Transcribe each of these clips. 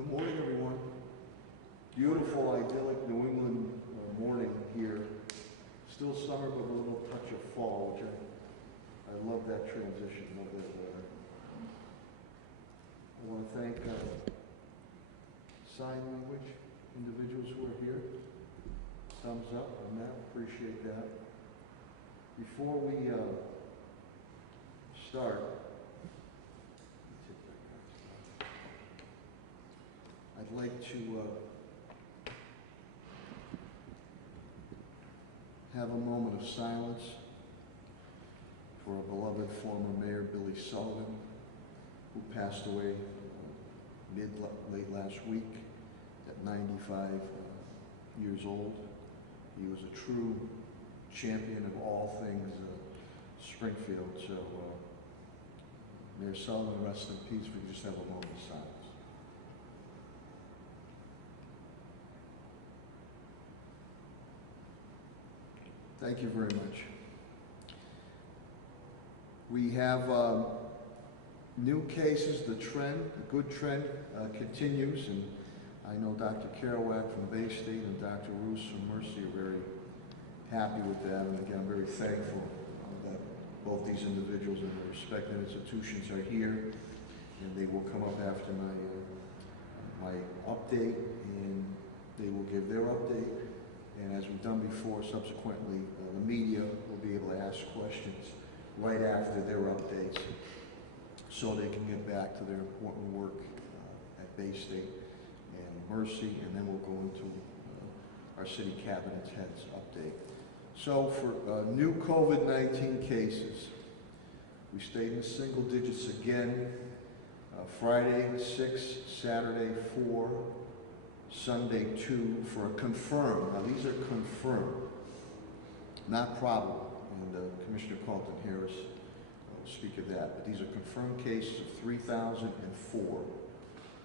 Good morning, everyone. Beautiful, idyllic New England morning here. Still summer, but a little touch of fall, which I love that transition, love that weather. I want to thank sign language individuals who are here. Thumbs up on that, appreciate that. Before we start, I'd like to have a moment of silence for our beloved former Mayor Billy Sullivan, who passed away late last week at 95 years old. He was a true champion of all things Springfield. So, Mayor Sullivan, rest in peace. We can just have a moment of silence. Thank you very much. We have new cases. The trend, the good trend, continues, and I know Dr. Kerouac from Bay State and Dr. Roos from Mercy are very happy with that, and again, I'm very thankful that both these individuals and their respective institutions are here, and they will come up after my update, and they will give their update. And as we've done before, subsequently, the media will be able to ask questions right after their updates so they can get back to their important work at Bay State and Mercy, and then we'll go into our city cabinet heads update. So for new COVID-19 cases, we stayed in single digits again. Friday 6, Saturday 4, Sunday 2 for a confirmed. Now these are confirmed, not probable, and Commissioner Carlton Harris will speak of that, but these are confirmed cases of 3,004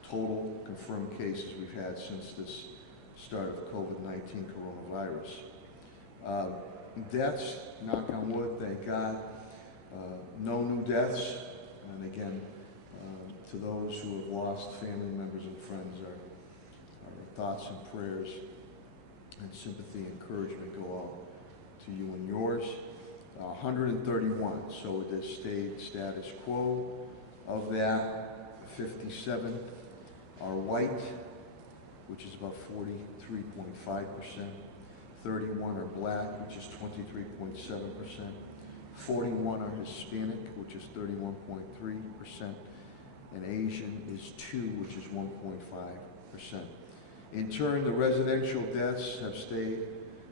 total confirmed cases we've had since this start of COVID-19 coronavirus. Deaths, knock on wood, thank God, no new deaths, and again, to those who have lost family members and friends, our thoughts and prayers and sympathy and encouragement go out to you and yours. 131, so it has stayed status quo. Of that, 57 are white, which is about 43.5%. 31 are black, which is 23.7%. 41 are Hispanic, which is 31.3%. And Asian is 2, which is 1.5%. In turn, the residential deaths have stayed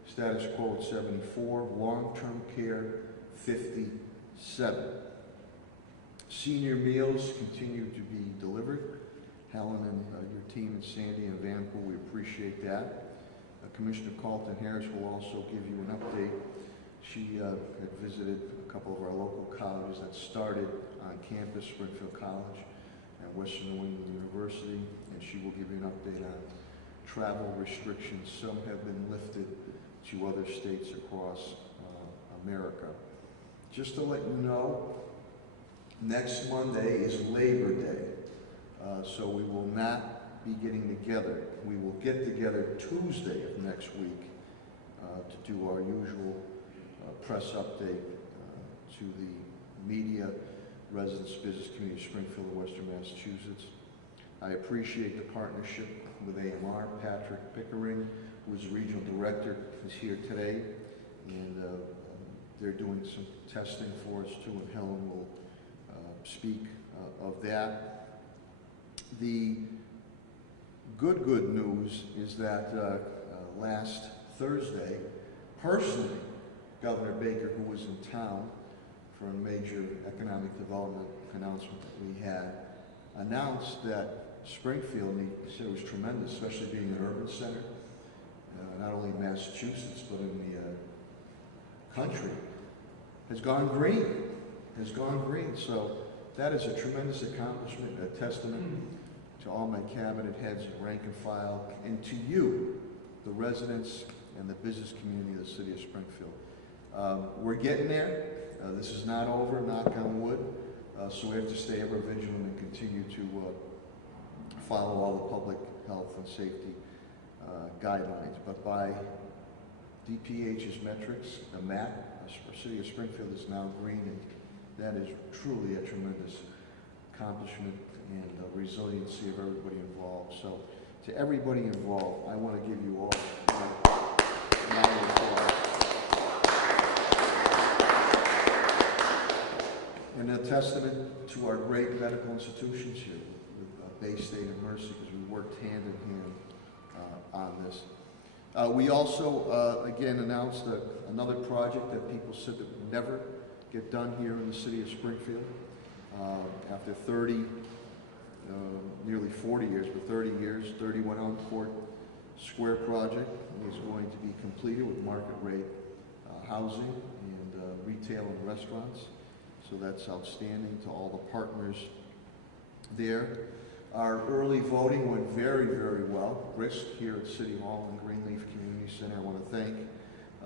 status quo at 74, long-term care 57. Senior meals continue to be delivered. Helen and your team and Sandy and Vanpool, we appreciate that. Commissioner Carlton Harris will also give you an update. She had visited a couple of our local colleges that started on campus, Springfield College and Western New England University, and she will give you an update on travel restrictions. Some have been lifted to other states across America. Just to let you know, next Monday is Labor Day, so we will not be getting together. We will get together Tuesday of next week to do our usual press update to the media, residents, business community of Springfield and Western Massachusetts. I appreciate the partnership with AMR. Patrick Pickering, who is the regional director, is here today, and they're doing some testing for us too, and Helen will speak of that. The good news is that last Thursday, personally, Governor Baker, who was in town for a major economic development announcement that we had, announced that Springfield, he said it was tremendous, especially being an urban center, not only in Massachusetts, but in the country, has gone green, So that is a tremendous accomplishment, a testament to all my cabinet heads and rank and file, and to you, the residents and the business community of the city of Springfield. We're getting there. This is not over, knock on wood, so we have to stay ever vigilant and continue to follow all the public health and safety guidelines. But by DPH's metrics, the map for City of Springfield is now green, and that is truly a tremendous accomplishment and resiliency of everybody involved. So to everybody involved, I want to give you all my applause. And a testament to our great medical institutions here with Bay State and Mercy, because we worked hand in hand on this. We also, again, announced another project that people said that would never get done here in the city of Springfield. After 30, nearly 40 years, but 30 years, 31 Court Square project is going to be completed with market rate housing and retail and restaurants. So that's outstanding to all the partners there. Our early voting went very, very well, brisk here at City Hall and Greenleaf Community Center. I want to thank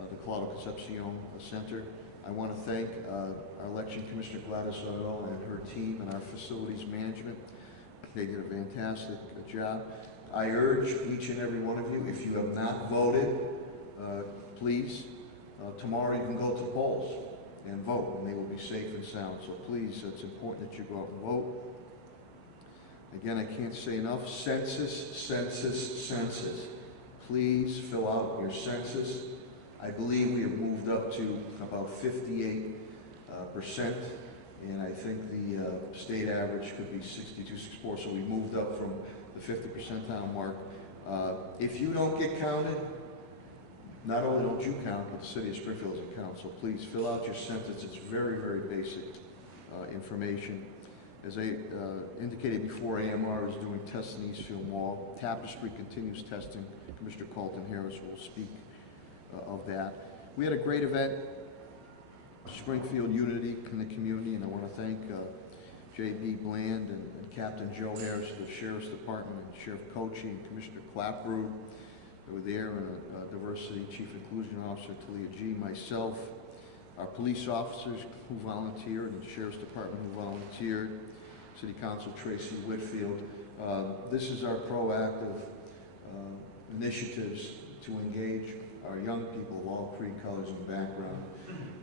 the Claudio Concepcion Center. I want to thank our election commissioner Gladys Arnold and her team and our facilities management. They did a fantastic job. I urge each and every one of you, if you have not voted, please, tomorrow you can go to the polls and vote, and they will be safe and sound. So please, it's important that you go out and vote. Again, I can't say enough. Census, census, census. Please fill out your census. I believe we have moved up to about 58%, and I think the state average could be 62, 64, so we moved up from the 50 percentile mark. If you don't get counted, not only don't you count, but the city of Springfield doesn't count, so please fill out your census. It's very, very basic information. As I indicated before, AMR is doing tests in Eastfield Mall. Tapestry continues testing. Commissioner Colton Harris will speak of that. We had a great event, Springfield Unity in the community, and I want to thank J.B. Bland and Captain Joe Harris of the Sheriff's Department, and Sheriff Cochee and Commissioner Clapperud that were there, and Diversity Chief Inclusion Officer Talia G., myself, our police officers who volunteered, and the Sheriff's Department who volunteered, City Council Tracy Whitfield. This is our proactive initiatives to engage our young people of all creed, colors, and background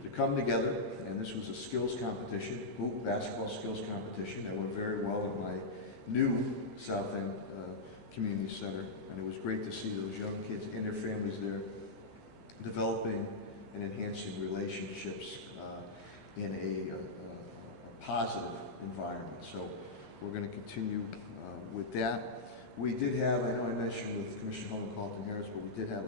to come together. And this was a skills competition, hoop basketball skills competition that went very well at my new South End Community Center. And it was great to see those young kids and their families there developing and enhancing relationships in a positive environment. So we're going to continue with that. We did have, I know I mentioned with Commissioner Holman Colton Harris, but we did have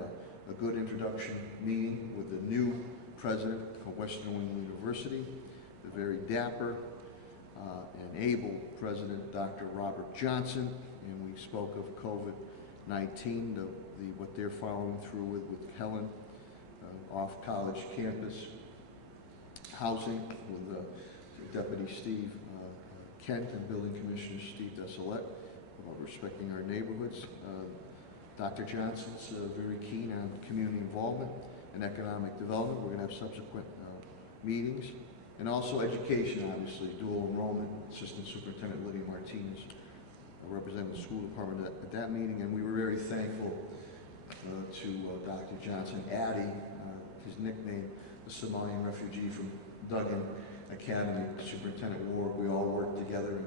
a good introduction meeting with the new president of Western New England University, the very dapper and able president, Dr. Robert Johnson, and we spoke of COVID-19, what they're following through with Helen, off college campus housing with Deputy Steve Kent and Building Commissioner Steve Desolette about respecting our neighborhoods. Dr. Johnson's very keen on community involvement and economic development. We're going to have subsequent meetings. And also education, obviously, dual enrollment. Assistant Superintendent Lydia Martinez represented the school department at that meeting, and we were very thankful to Dr. Johnson, Addie, his nickname, the Somalian refugee from Duggan Academy, Superintendent Ward. We all worked together,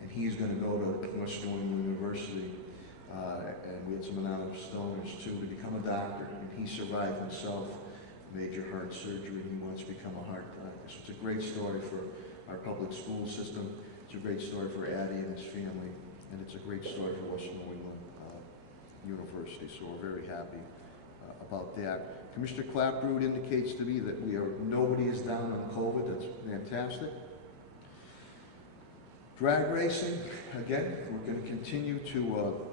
and he's going to go to Western New England University, and we had some anonymous donors too, to become a doctor, and he survived himself major heart surgery. He wants to become a heart doctor. So it's a great story for our public school system. It's a great story for Addie and his family, and it's a great story for Western New England University. So we're very happy about that. Commissioner Clapperud indicates to me that nobody is down on COVID. That's fantastic. Drag racing, again, we're going to continue to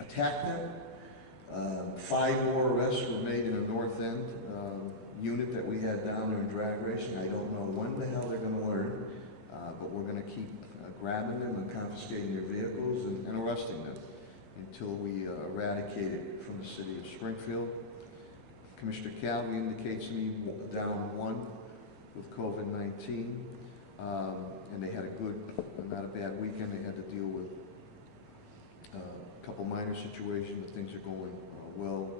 attack them. 5 more arrests were made in the North End unit that we had down there in drag racing. I don't know when the hell they're going to learn, but we're going to keep grabbing them and confiscating their vehicles and arresting them until we eradicate it from the city of Springfield. Commissioner Calvi indicates to me down 1 with COVID-19. and they had a good, not a bad weekend. They had to deal with a couple minor situations, but things are going well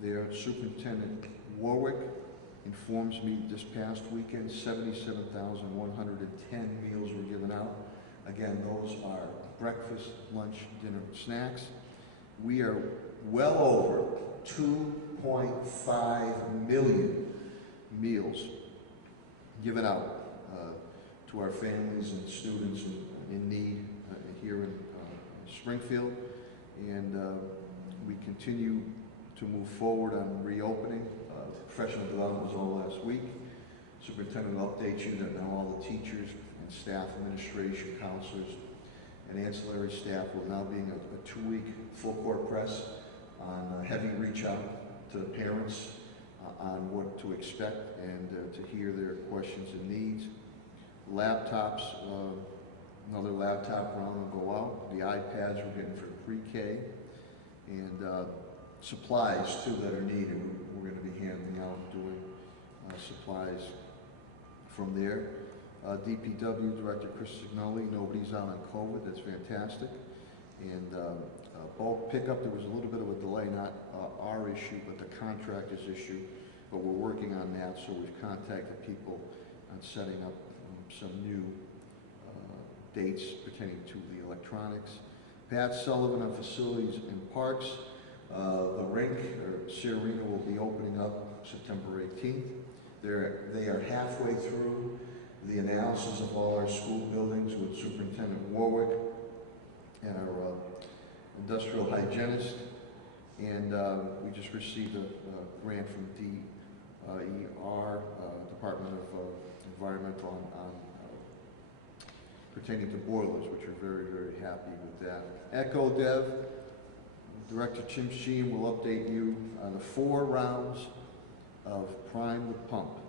there. Superintendent Warwick informs me this past weekend 77,110 meals were given out. Again, those are breakfast, lunch, dinner, snacks. We are well over 2.5 million meals given out to our families and students in need here in Springfield. And we continue to move forward on reopening. Professional development was all last week. Superintendent will update you that now all the teachers and staff, administration, counselors, and ancillary staff will now be in a 2-week full court press on heavy reach out to the parents on what to expect and to hear their questions and needs. Laptops, another laptop round will go out. The iPads we're getting for pre-K, and supplies too that are needed. We're going to be handing out, doing supplies from there. DPW Director Chris Signoli, nobody's out on COVID, that's fantastic. And bulk pickup, there was a little bit of a delay, not our issue, but the contractor's issue. But we're working on that, so we've contacted people on setting up some new dates pertaining to the electronics. Pat Sullivan on facilities and parks. The rink, or Sierra will be opening up September 18th. They are halfway through the analysis of all our school buildings with Superintendent Warwick and our industrial hygienist. And we just received a grant from DER, Department of Environmental, on pertaining to boilers, which are very, very happy with that. Echo Dev, Director Tim Sheen will update you on the 4 rounds of Prime the Pump.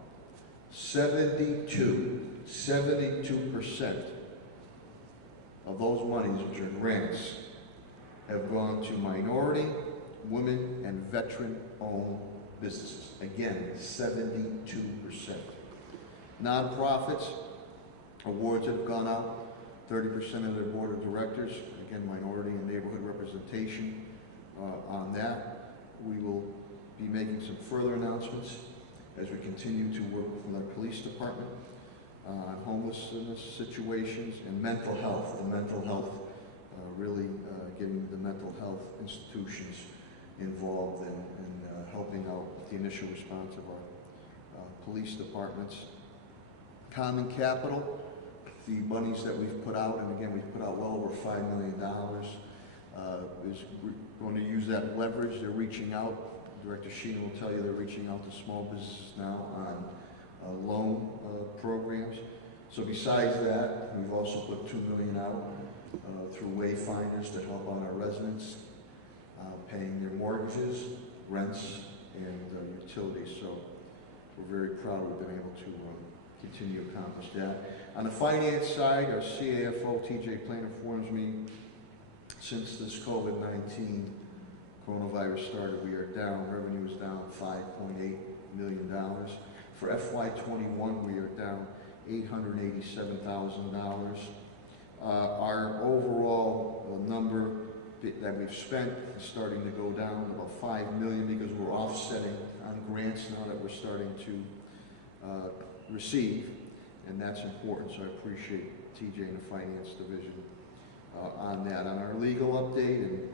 72% of those monies, which are grants, have gone to minority, women, and veteran-owned businesses. Again, 72%. Nonprofits, awards have gone out. 30% of their board of directors, again, minority and neighborhood representation on that. We will be making some further announcements as we continue to work with our police department on homelessness situations and mental health. The mental health, really getting the mental health institutions involved and helping out with the initial response of our police departments. Common capital, the monies that we've put out, and again, we've put out well over $5 million, is going to use that leverage. They're reaching out. Director Sheena will tell you they're reaching out to small businesses now on loan programs. So besides that, we've also put $2 million out through Wayfinders to help out our residents, paying their mortgages, rents, and utilities. So we're very proud we've been able to continue to accomplish that. On the finance side, our CAFO, TJ Planner, informs me since this COVID-19 coronavirus started, we are down, revenue is down $5.8 million. For FY21, we are down $887,000. Our overall number that we've spent is starting to go down about $5 million because we're offsetting on grants now that we're starting to receive, and that's important, so I appreciate TJ and the Finance Division on that. On our legal update, and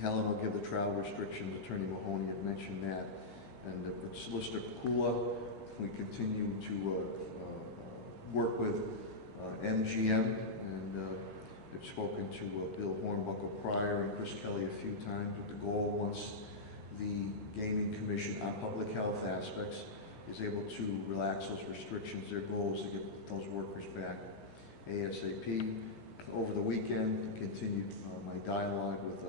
Helen will give the travel restrictions, Attorney Mahoney had mentioned that, and with Solicitor Kula, we continue to work with MGM, and they've spoken to Bill Hornbuckle prior and Chris Kelly a few times, with the goal, once the Gaming Commission on public health aspects is able to relax those restrictions, their goal is to get those workers back ASAP. Over the weekend, continued my dialogue with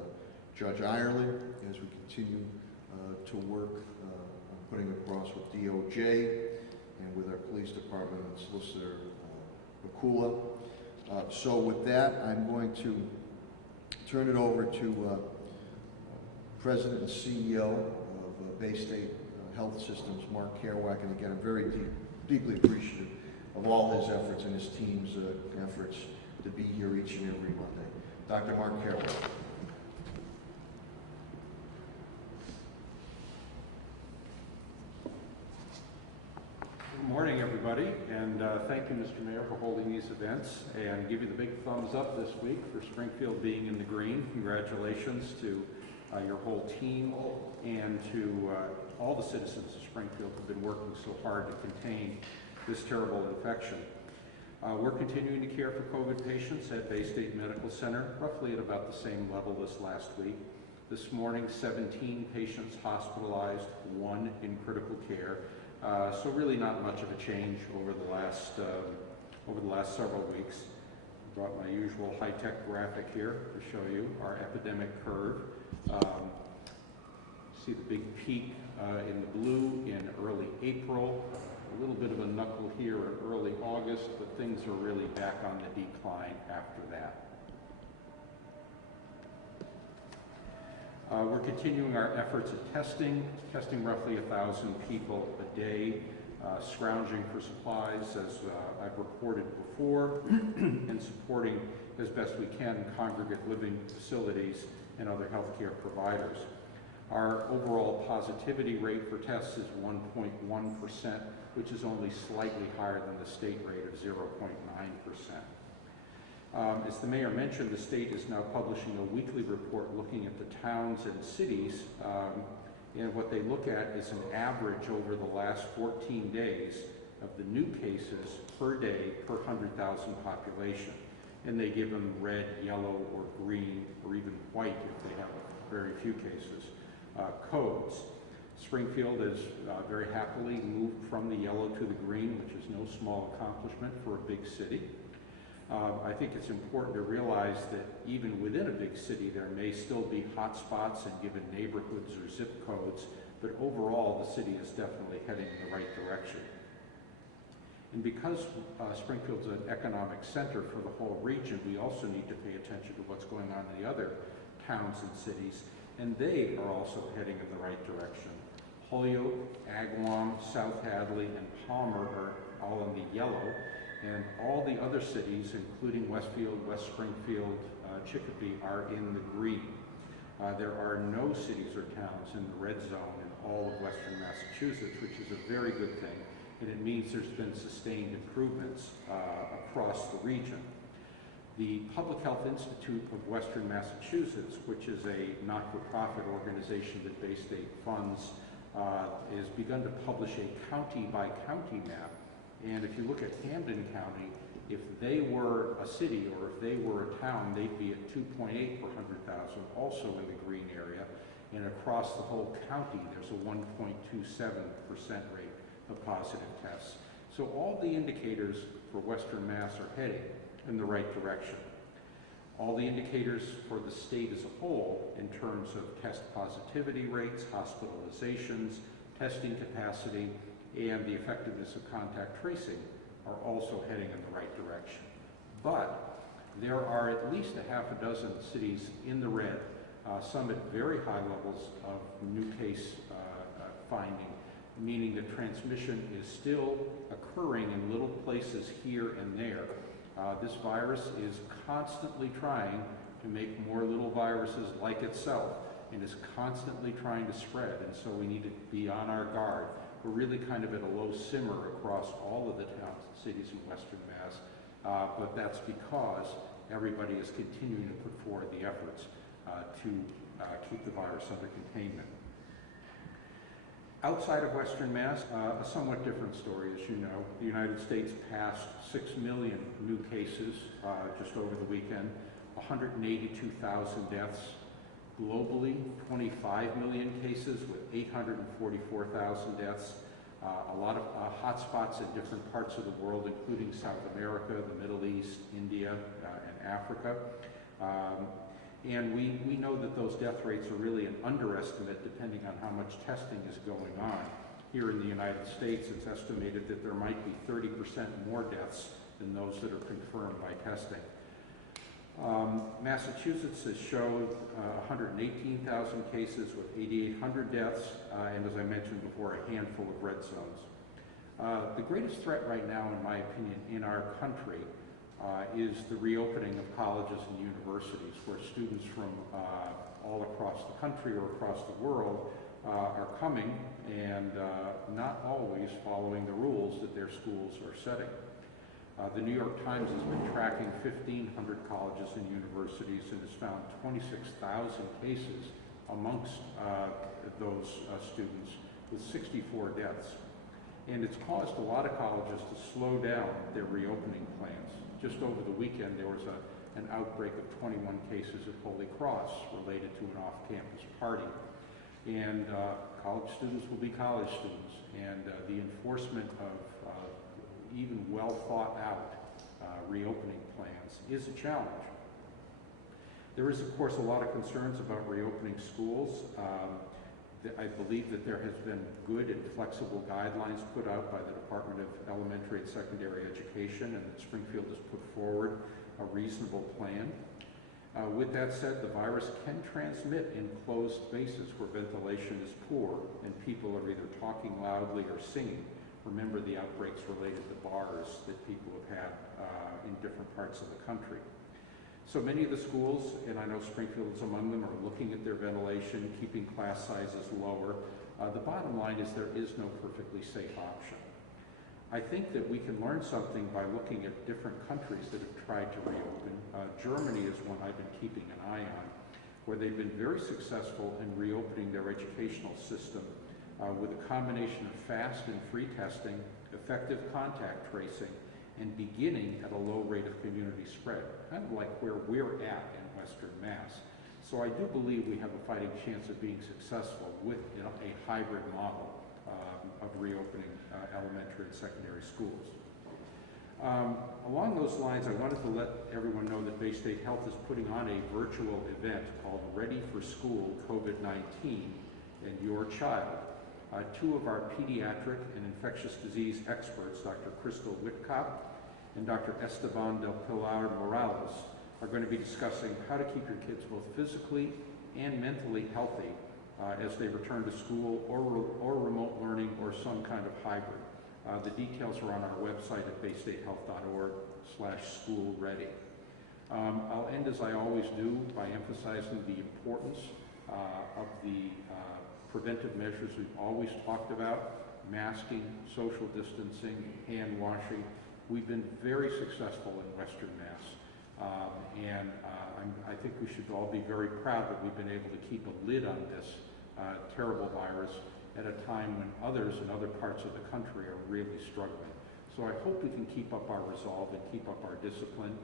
Judge Ireland as we continue to work on putting across with DOJ and with our police department and Solicitor Bakula. So with that, I'm going to turn it over to President and CEO of Bay State Health Systems, Mark Kerouac, and again, I'm very deeply appreciative of all his efforts and his team's efforts to be here each and every Monday. Dr. Mark Carroll. Good morning, everybody, and thank you, Mr. Mayor, for holding these events, and give you the big thumbs up this week for Springfield being in the green. Congratulations to your whole team and to all the citizens of Springfield who have been working so hard to contain this terrible infection. We're continuing to care for COVID patients at Bay State Medical Center, roughly at about the same level as last week. This morning, 17 patients hospitalized, 1 in critical care. So really not much of a change over the last several weeks. I brought my usual high-tech graphic here to show you our epidemic curve. See the big peak in the blue in early April, a little bit of a knuckle here in early August, but things are really back on the decline after that. We're continuing our efforts at testing roughly 1,000 people a day, scrounging for supplies, as I've reported before, and supporting as best we can congregate living facilities and other healthcare providers. Our overall positivity rate for tests is 1.1%, which is only slightly higher than the state rate of 0.9%. As the mayor mentioned, the state is now publishing a weekly report looking at the towns and cities, and what they look at is an average over the last 14 days of the new cases per day per 100,000 population. And they give them red, yellow, or green, or even white if they have very few cases, codes. Springfield has very happily moved from the yellow to the green, which is no small accomplishment for a big city. I think it's important to realize that even within a big city, there may still be hot spots in given neighborhoods or zip codes, but overall, the city is definitely heading in the right direction. And because Springfield's an economic center for the whole region, we also need to pay attention to what's going on in the other towns and cities, and they are also heading in the right direction. Holyoke, Agawam, South Hadley, and Palmer are all in the yellow, and all the other cities, including Westfield, West Springfield, Chicopee, are in the green. There are no cities or towns in the red zone in all of western Massachusetts, which is a very good thing, and it means there's been sustained improvements across the region. The Public Health Institute of Western Massachusetts, which is a not-for-profit organization that Bay State funds, has begun to publish a county-by-county map. And if you look at Camden County, if they were a city or if they were a town, they'd be at 2.8 per 100,000, also in the green area. And across the whole county, there's a 1.27% rate of positive tests. So all the indicators for Western Mass are heading in the right direction. All the indicators for the state as a whole in terms of test positivity rates, hospitalizations, testing capacity, and the effectiveness of contact tracing are also heading in the right direction. But there are at least a half a dozen cities in the red, some at very high levels of new case finding, meaning that transmission is still occurring in little places here and there. This virus is constantly trying to make more little viruses like itself and is constantly trying to spread, and so we need to be on our guard. We're really kind of at a low simmer across all of the towns and cities in Western Mass, but that's because everybody is continuing to put forward the efforts to keep the virus under containment. Outside of Western Mass, a somewhat different story, as you know. The United States passed 6 million new cases just over the weekend, 182,000 deaths. Globally, 25 million cases with 844,000 deaths. A lot of hotspots in different parts of the world, including South America, the Middle East, India, and Africa. And we know that those death rates are really an underestimate depending on how much testing is going on. Here in the United States, it's estimated that there might be 30% more deaths than those that are confirmed by testing. Massachusetts has showed 118,000 cases with 8,800 deaths, and as I mentioned before, a handful of red zones. The greatest threat right now, in my opinion, in our country is the reopening of colleges and universities, where students from all across the country or across the world are coming and not always following the rules that their schools are setting. The New York Times has been tracking 1,500 colleges and universities and has found 26,000 cases amongst those students, with 64 deaths. And it's caused a lot of colleges to slow down their reopening plans. Just over the weekend, there was an outbreak of 21 cases at Holy Cross related to an off-campus party. And college students will be college students, and the enforcement of even well-thought-out reopening plans is a challenge. There is, of course, a lot of concerns about reopening schools. I believe that there has been good and flexible guidelines put out by the Department of Elementary and Secondary Education, and that Springfield has put forward a reasonable plan. With that said, the virus can transmit in closed spaces where ventilation is poor and people are either talking loudly or singing. Remember the outbreaks related to bars that people have had in different parts of the country. So many of the schools, and I know Springfield is among them, are looking at their ventilation, keeping class sizes lower. The bottom line is there is no perfectly safe option. I think that we can learn something by looking at different countries that have tried to reopen. Germany is one I've been keeping an eye on, where they've been very successful in reopening their educational system with a combination of fast and free testing, effective contact tracing, and beginning at a low rate of community spread, kind of like where we're at in Western Mass. So I do believe we have a fighting chance of being successful with a hybrid model of reopening elementary and secondary schools. Along those lines, I wanted to let everyone know that Bay State Health is putting on a virtual event called Ready for School COVID-19 and Your Child. Two of our pediatric and infectious disease experts, Dr. Crystal Whitcop and Dr. Esteban del Pilar Morales, are going to be discussing how to keep your kids both physically and mentally healthy as they return to school or remote learning or some kind of hybrid. The details are on our website at baystatehealth.org/schoolready. I'll end as I always do by emphasizing the importance of the preventive measures we've always talked about: masking, social distancing, hand washing. We've been very successful in Western Mass, and I think we should all be very proud that we've been able to keep a lid on this terrible virus at a time when others in other parts of the country are really struggling. So I hope we can keep up our resolve and keep up our discipline,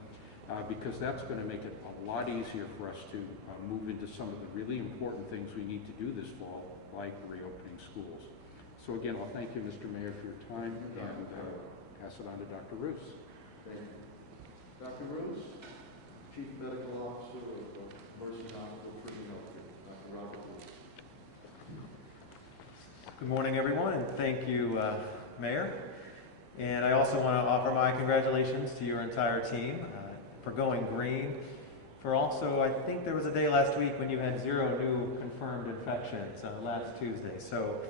because that's going to make it a lot easier for us to move into some of the really important things we need to do this fall, like reopening schools. So again, I'll thank you, Mr. Mayor, for your time, and pass it on to Dr. Roos. Thank you. Dr. Roos, Chief Medical Officer of Mercy Hospital for Healthcare. Dr. Robert Roos. Good morning, everyone, and thank you, Mayor. And I also want to offer my congratulations to your entire team for going green. For also, I think there was a day last week when you had 0 new confirmed infections, last Tuesday. So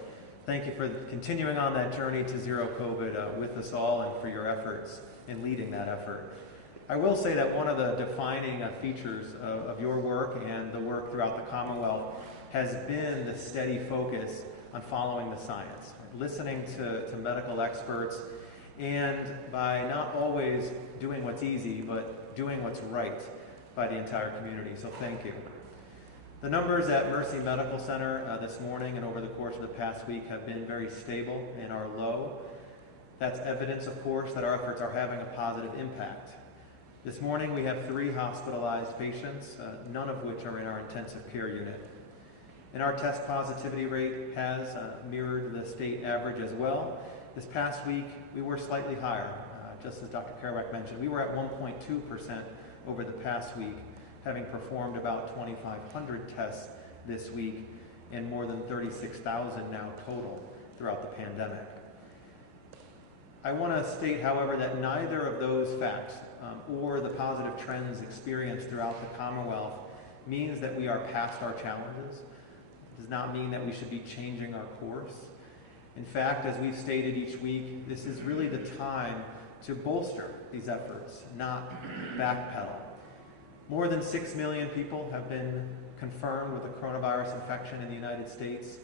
thank you for continuing on that journey to zero COVID with us all, and for your efforts in leading that effort. I will say that one of the defining features of your work and the work throughout the Commonwealth has been the steady focus on following the science, listening to medical experts, and by not always doing what's easy, but doing what's right by the entire community. So thank you. The numbers at Mercy Medical Center this morning and over the course of the past week have been very stable and are low. That's evidence, of course, that our efforts are having a positive impact. This morning we have 3 hospitalized patients, none of which are in our intensive care unit. And our test positivity rate has mirrored the state average as well. This past week, we were slightly higher. Just as Dr. Kerouac mentioned, we were at 1.2% over the past week, having performed about 2,500 tests this week and more than 36,000 now total throughout the pandemic. I want to state, however, that neither of those facts or the positive trends experienced throughout the Commonwealth means that we are past our challenges. It does not mean that we should be changing our course. In fact, as we've stated each week, this is really the time to bolster these efforts, not backpedal. More than 6 million people have been confirmed with a coronavirus infection in the United States,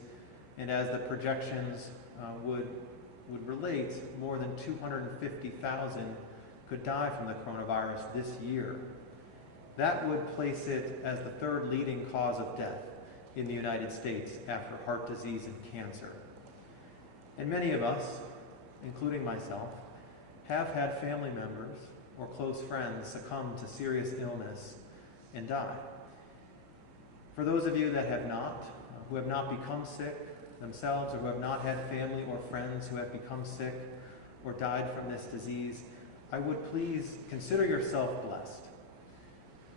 and as the projections would relate, more than 250,000 could die from the coronavirus this year. That would place it as the third leading cause of death in the United States after heart disease and cancer. And many of us, including myself, have had family members or close friends succumb to serious illness and die. For those of you that have not, who have not become sick themselves, or who have not had family or friends who have become sick or died from this disease, I would please consider yourself blessed.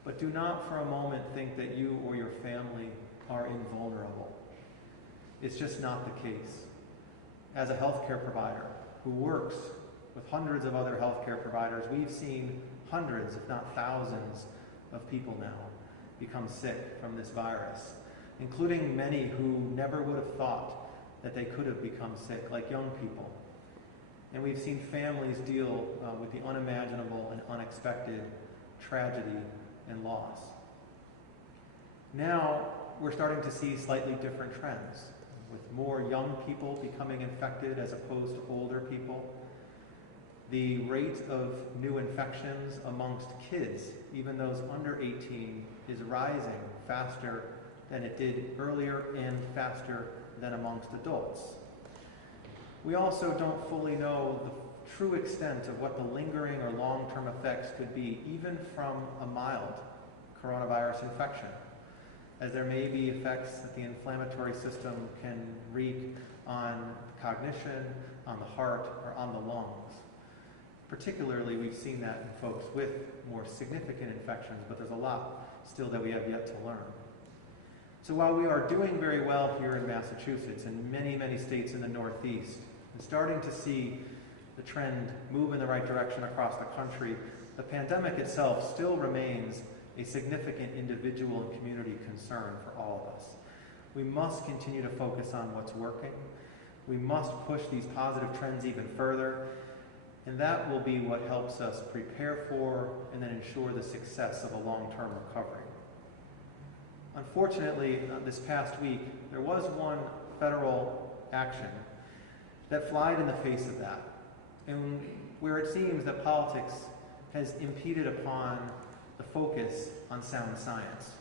But do not for a moment think that you or your family are invulnerable. It's just not the case. As a healthcare provider who works with hundreds of other healthcare providers, we've seen hundreds, if not thousands, of people now become sick from this virus, including many who never would have thought that they could have become sick, like young people. And we've seen families deal with the unimaginable and unexpected tragedy and loss. Now, we're starting to see slightly different trends, with more young people becoming infected as opposed to older people. The rate of new infections amongst kids, even those under 18, is rising faster than it did earlier and faster than amongst adults. We also don't fully know the true extent of what the lingering or long-term effects could be, even from a mild coronavirus infection, as there may be effects that the inflammatory system can wreak on cognition, on the heart, or on the lungs. Particularly, we've seen that in folks with more significant infections, but there's a lot still that we have yet to learn. So while we are doing very well here in Massachusetts and many, many states in the Northeast, and starting to see the trend move in the right direction across the country, the pandemic itself still remains a significant individual and community concern for all of us. We must continue to focus on what's working. We must push these positive trends even further, and that will be what helps us prepare for and then ensure the success of a long-term recovery. Unfortunately, this past week, there was one federal action that flied in the face of that, and where it seems that politics has impeded upon the focus on sound science.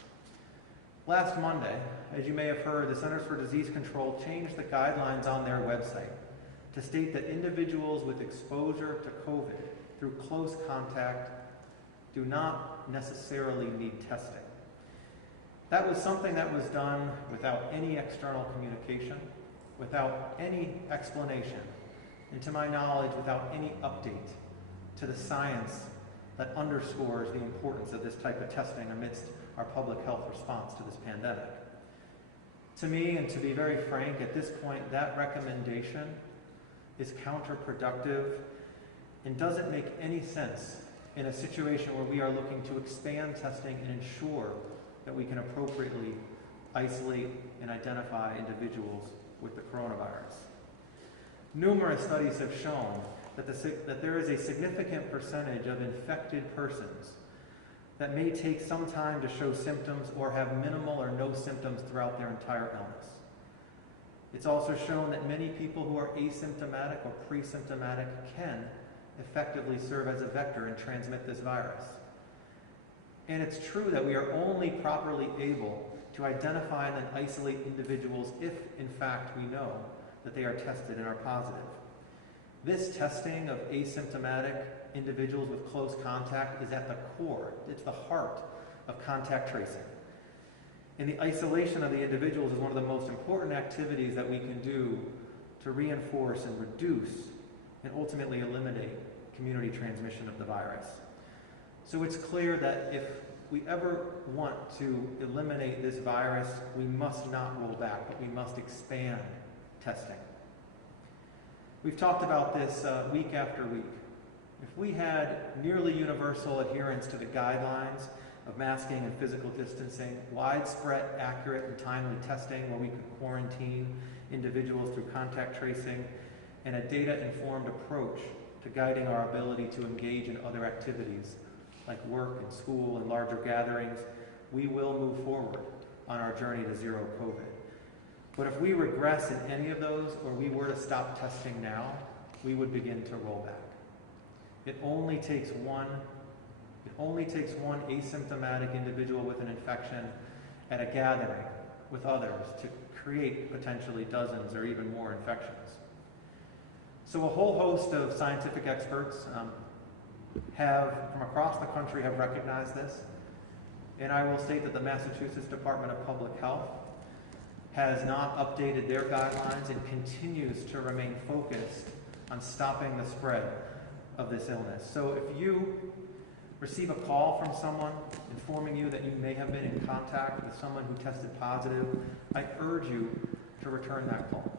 Last Monday, as you may have heard, the Centers for Disease Control changed the guidelines on their website to state that individuals with exposure to COVID through close contact do not necessarily need testing. That was something that was done without any external communication, without any explanation, and to my knowledge, without any update to the science that underscores the importance of this type of testing amidst our public health response to this pandemic. To me, and to be very frank, at this point, that recommendation is counterproductive and doesn't make any sense in a situation where we are looking to expand testing and ensure that we can appropriately isolate and identify individuals with the coronavirus. Numerous studies have shown that there is a significant percentage of infected persons that may take some time to show symptoms or have minimal or no symptoms throughout their entire illness. It's also shown that many people who are asymptomatic or pre-symptomatic can effectively serve as a vector and transmit this virus. And it's true that we are only properly able to identify and then isolate individuals if, in fact, we know that they are tested and are positive. This testing of asymptomatic individuals with close contact is at the core, it's the heart of contact tracing. And the isolation of the individuals is one of the most important activities that we can do to reinforce and reduce and ultimately eliminate community transmission of the virus. So it's clear that if we ever want to eliminate this virus, we must not roll back, but we must expand testing. We've talked about this week after week. If we had nearly universal adherence to the guidelines of masking and physical distancing, widespread, accurate, and timely testing where we could quarantine individuals through contact tracing and a data-informed approach to guiding our ability to engage in other activities like work and school and larger gatherings, we will move forward on our journey to zero COVID. But if we regress in any of those, or we were to stop testing now, we would begin to roll back. It only takes one asymptomatic individual with an infection at a gathering with others to create potentially dozens or even more infections. So a whole host of scientific experts from across the country have recognized this. And I will state that the Massachusetts Department of Public Health has not updated their guidelines and continues to remain focused on stopping the spread of this illness. So if you receive a call from someone informing you that you may have been in contact with someone who tested positive, I urge you to return that call.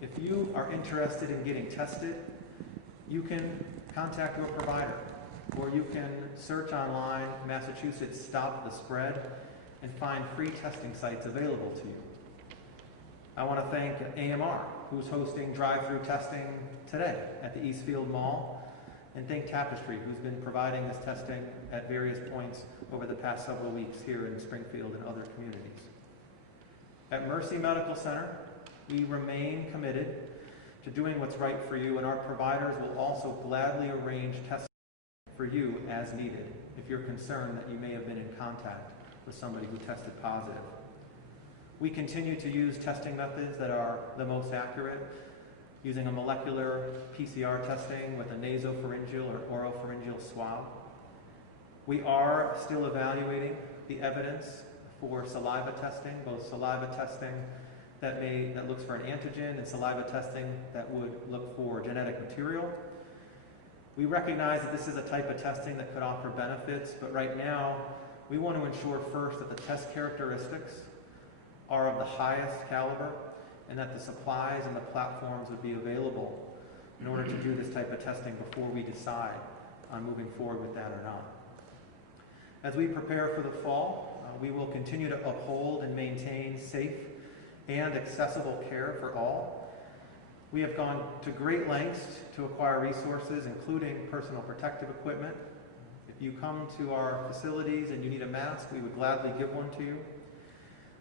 If you are interested in getting tested, you can contact your provider, or you can search online Massachusetts Stop the Spread and find free testing sites available to you. I want to thank AMR, who's hosting drive-through testing today at the Eastfield Mall, and thank Tapestry, who's been providing this testing at various points over the past several weeks here in Springfield and other communities. At Mercy Medical Center, we remain committed to doing what's right for you, and our providers will also gladly arrange testing for you as needed if you're concerned that you may have been in contact with somebody who tested positive. We continue to use testing methods that are the most accurate, using a molecular PCR testing with a nasopharyngeal or oropharyngeal swab. We are still evaluating the evidence for saliva testing, both saliva testing that looks for an antigen and saliva testing that would look for genetic material. We recognize that this is a type of testing that could offer benefits, but right now we want to ensure first that the test characteristics are of the highest caliber and that the supplies and the platforms would be available in order to do this type of testing before we decide on moving forward with that or not. As we prepare for the fall, we will continue to uphold and maintain safe and accessible care for all. We have gone to great lengths to acquire resources, including personal protective equipment. If you come to our facilities and you need a mask, we would gladly give one to you.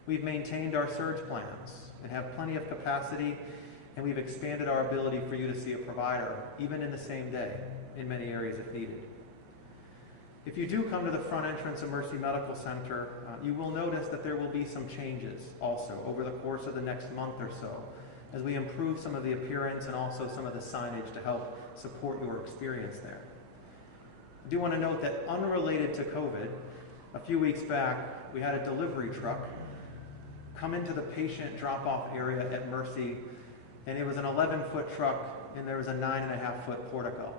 We've maintained our surge plans and have plenty of capacity, and we've expanded our ability for you to see a provider, even in the same day, in many areas if needed. If you do come to the front entrance of Mercy Medical Center, you will notice that there will be some changes also over the course of the next month or so, as we improve some of the appearance and also some of the signage to help support your experience there. I do want to note that unrelated to COVID, a few weeks back, we had a delivery truck come into the patient drop-off area at Mercy, and it was an 11-foot truck, and there was a 9.5-foot portico.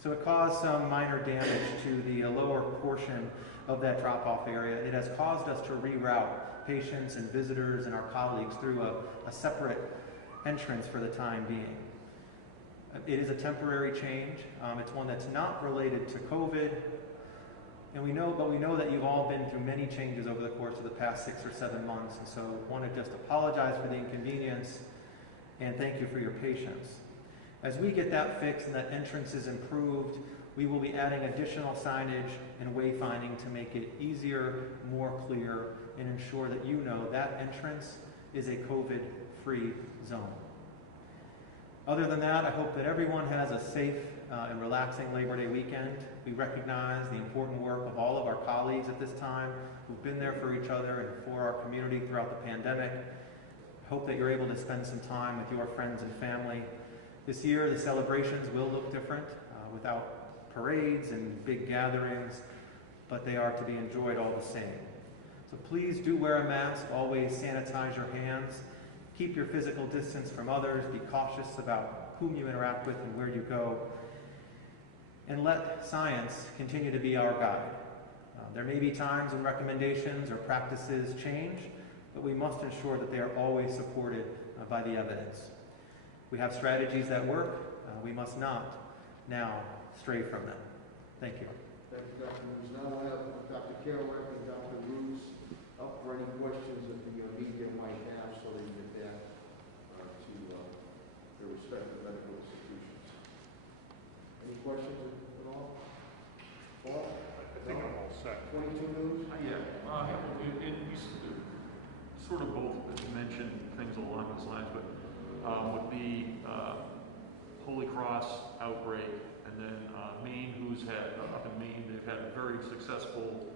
So it caused some minor damage to the lower portion of that drop-off area. It has caused us to reroute patients and visitors and our colleagues through a separate entrance for the time being. It is a temporary change. It's one that's not related to COVID, and we know that you've all been through many changes over the course of the past 6 or 7 months, and so I want to just apologize for the inconvenience and thank you for your patience. As we get that fixed and that entrance is improved, we will be adding additional signage and wayfinding to make it easier, more clear, and ensure that you know that entrance is a COVID-free zone. Other than that, I hope that everyone has a safe and relaxing Labor Day weekend. We recognize the important work of all of our colleagues at this time who've been there for each other and for our community throughout the pandemic. I hope that you're able to spend some time with your friends and family. This year, the celebrations will look different without parades and big gatherings, but they are to be enjoyed all the same. So please do wear a mask, always sanitize your hands, keep your physical distance from others, be cautious about whom you interact with and where you go, and let science continue to be our guide. There may be times when recommendations or practices change, but we must ensure that they are always supported by the evidence. We have strategies that work. We must not now stray from them. Thank you. Thank you, Dr. Roos. Now I have Dr. Kerouac and Dr. Roos up for any questions that the media might have so they can get that their respective medical institutions. Any questions at all? Paul? I think I'm all set. 22 News? Yeah, and you sort of both mentioned things along those lines, but with the Holy Cross outbreak, and then Maine, up in Maine, they've had a very successful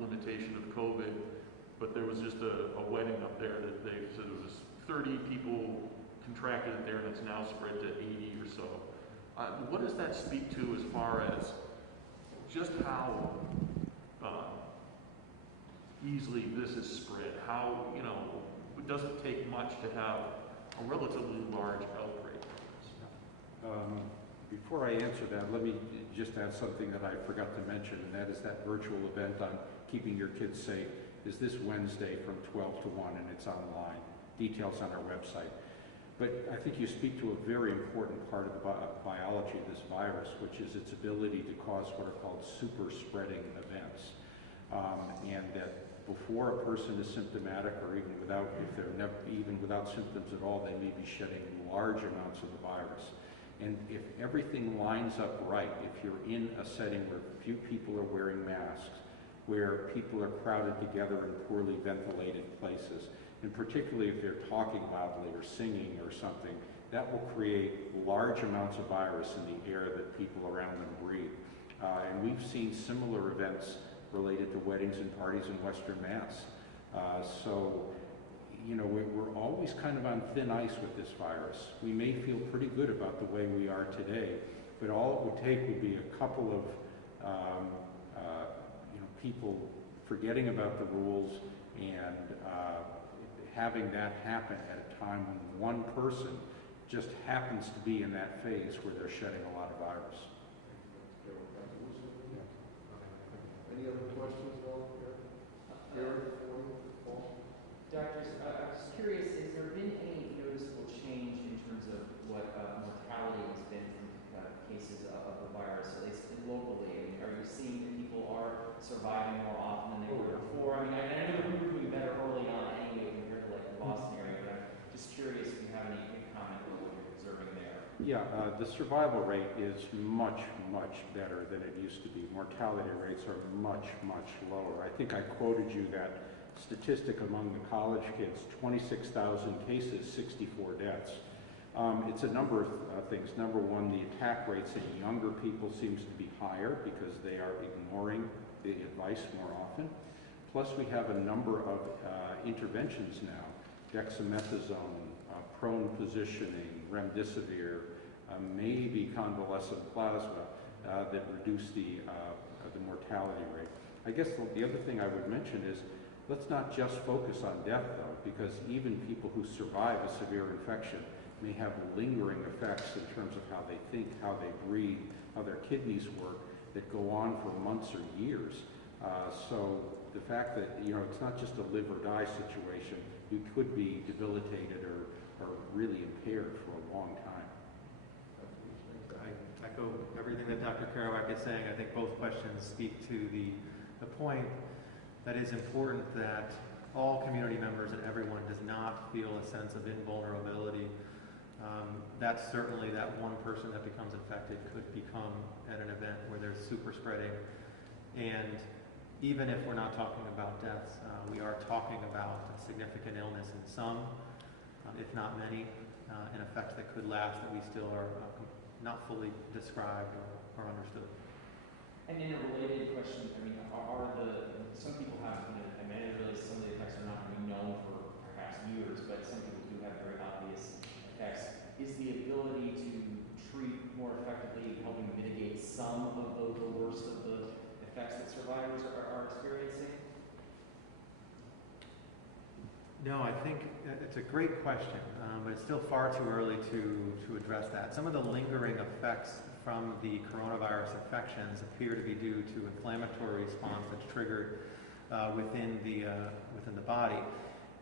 limitation of COVID, but there was just a wedding up there that they said it was 30 people contracted it there, and it's now spread to 80 or so. What does that speak to as far as just how easily this is spread? How, it doesn't take much to have a relatively large outbreak. Before I answer that, let me just add something that I forgot to mention, and that is that virtual event on keeping your kids safe is this Wednesday from 12 to 1, and it's online. Details on our website. But I think you speak to a very important part of the biology of this virus, which is its ability to cause what are called super spreading events. And that before a person is symptomatic, or even without, if they're even without symptoms at all, they may be shedding large amounts of the virus. And if everything lines up right, if you're in a setting where few people are wearing masks, where people are crowded together in poorly ventilated places, and particularly if they're talking loudly or singing or something, that will create large amounts of virus in the air that people around them breathe. And we've seen similar events related to weddings and parties in Western Mass. We're always kind of on thin ice with this virus. We may feel pretty good about the way we are today, but all it would take would be a couple of people forgetting about the rules and having that happen at a time when one person just happens to be in that phase where they're shedding a lot of virus. Any other questions at all? Eric, Paul? Doctors, I was curious, has there been any noticeable change in terms of what mortality has been from cases of the virus, at least locally? I mean, are you seeing that people are surviving more often than they were before? I mean, I know we were doing better early on anyway compared to like the Boston area, but I'm just curious if you have any comment on what you're observing there. Yeah, the survival rate is much, much better than it used to be. Mortality rates are much, much lower. I think I quoted you that statistic among the college kids, 26,000 cases, 64 deaths. It's a number of things. Number one, the attack rates in younger people seems to be higher because they are ignoring the advice more often. Plus, we have a number of interventions now, dexamethasone, prone positioning, remdesivir, maybe convalescent plasma that reduce the mortality rate. I guess the other thing I would mention is let's not just focus on death, though, because even people who survive a severe infection may have lingering effects in terms of how they think, how they breathe, how their kidneys work that go on for months or years. So the fact that, it's not just a live or die situation, you could be debilitated or really impaired for a long time. I echo everything that Dr. Kerouac is saying. I think both questions speak to the point that is important, that all community members and everyone does not feel a sense of invulnerability. That's certainly that one person that becomes infected could become at an event where there's super spreading. And even if we're not talking about deaths, we are talking about significant illness in some, if not many, and effects that could last that we still are not fully described or understood. And in a related question, I mean, some people have, some of the effects are not going to be known for perhaps years, but some people do have very obvious effects. Is the ability to treat more effectively helping mitigate some of the worst of the effects that survivors are experiencing? No, I think it's a great question, but it's still far too early to address that. Some of the lingering effects from the coronavirus infections appear to be due to inflammatory response that's triggered within the body,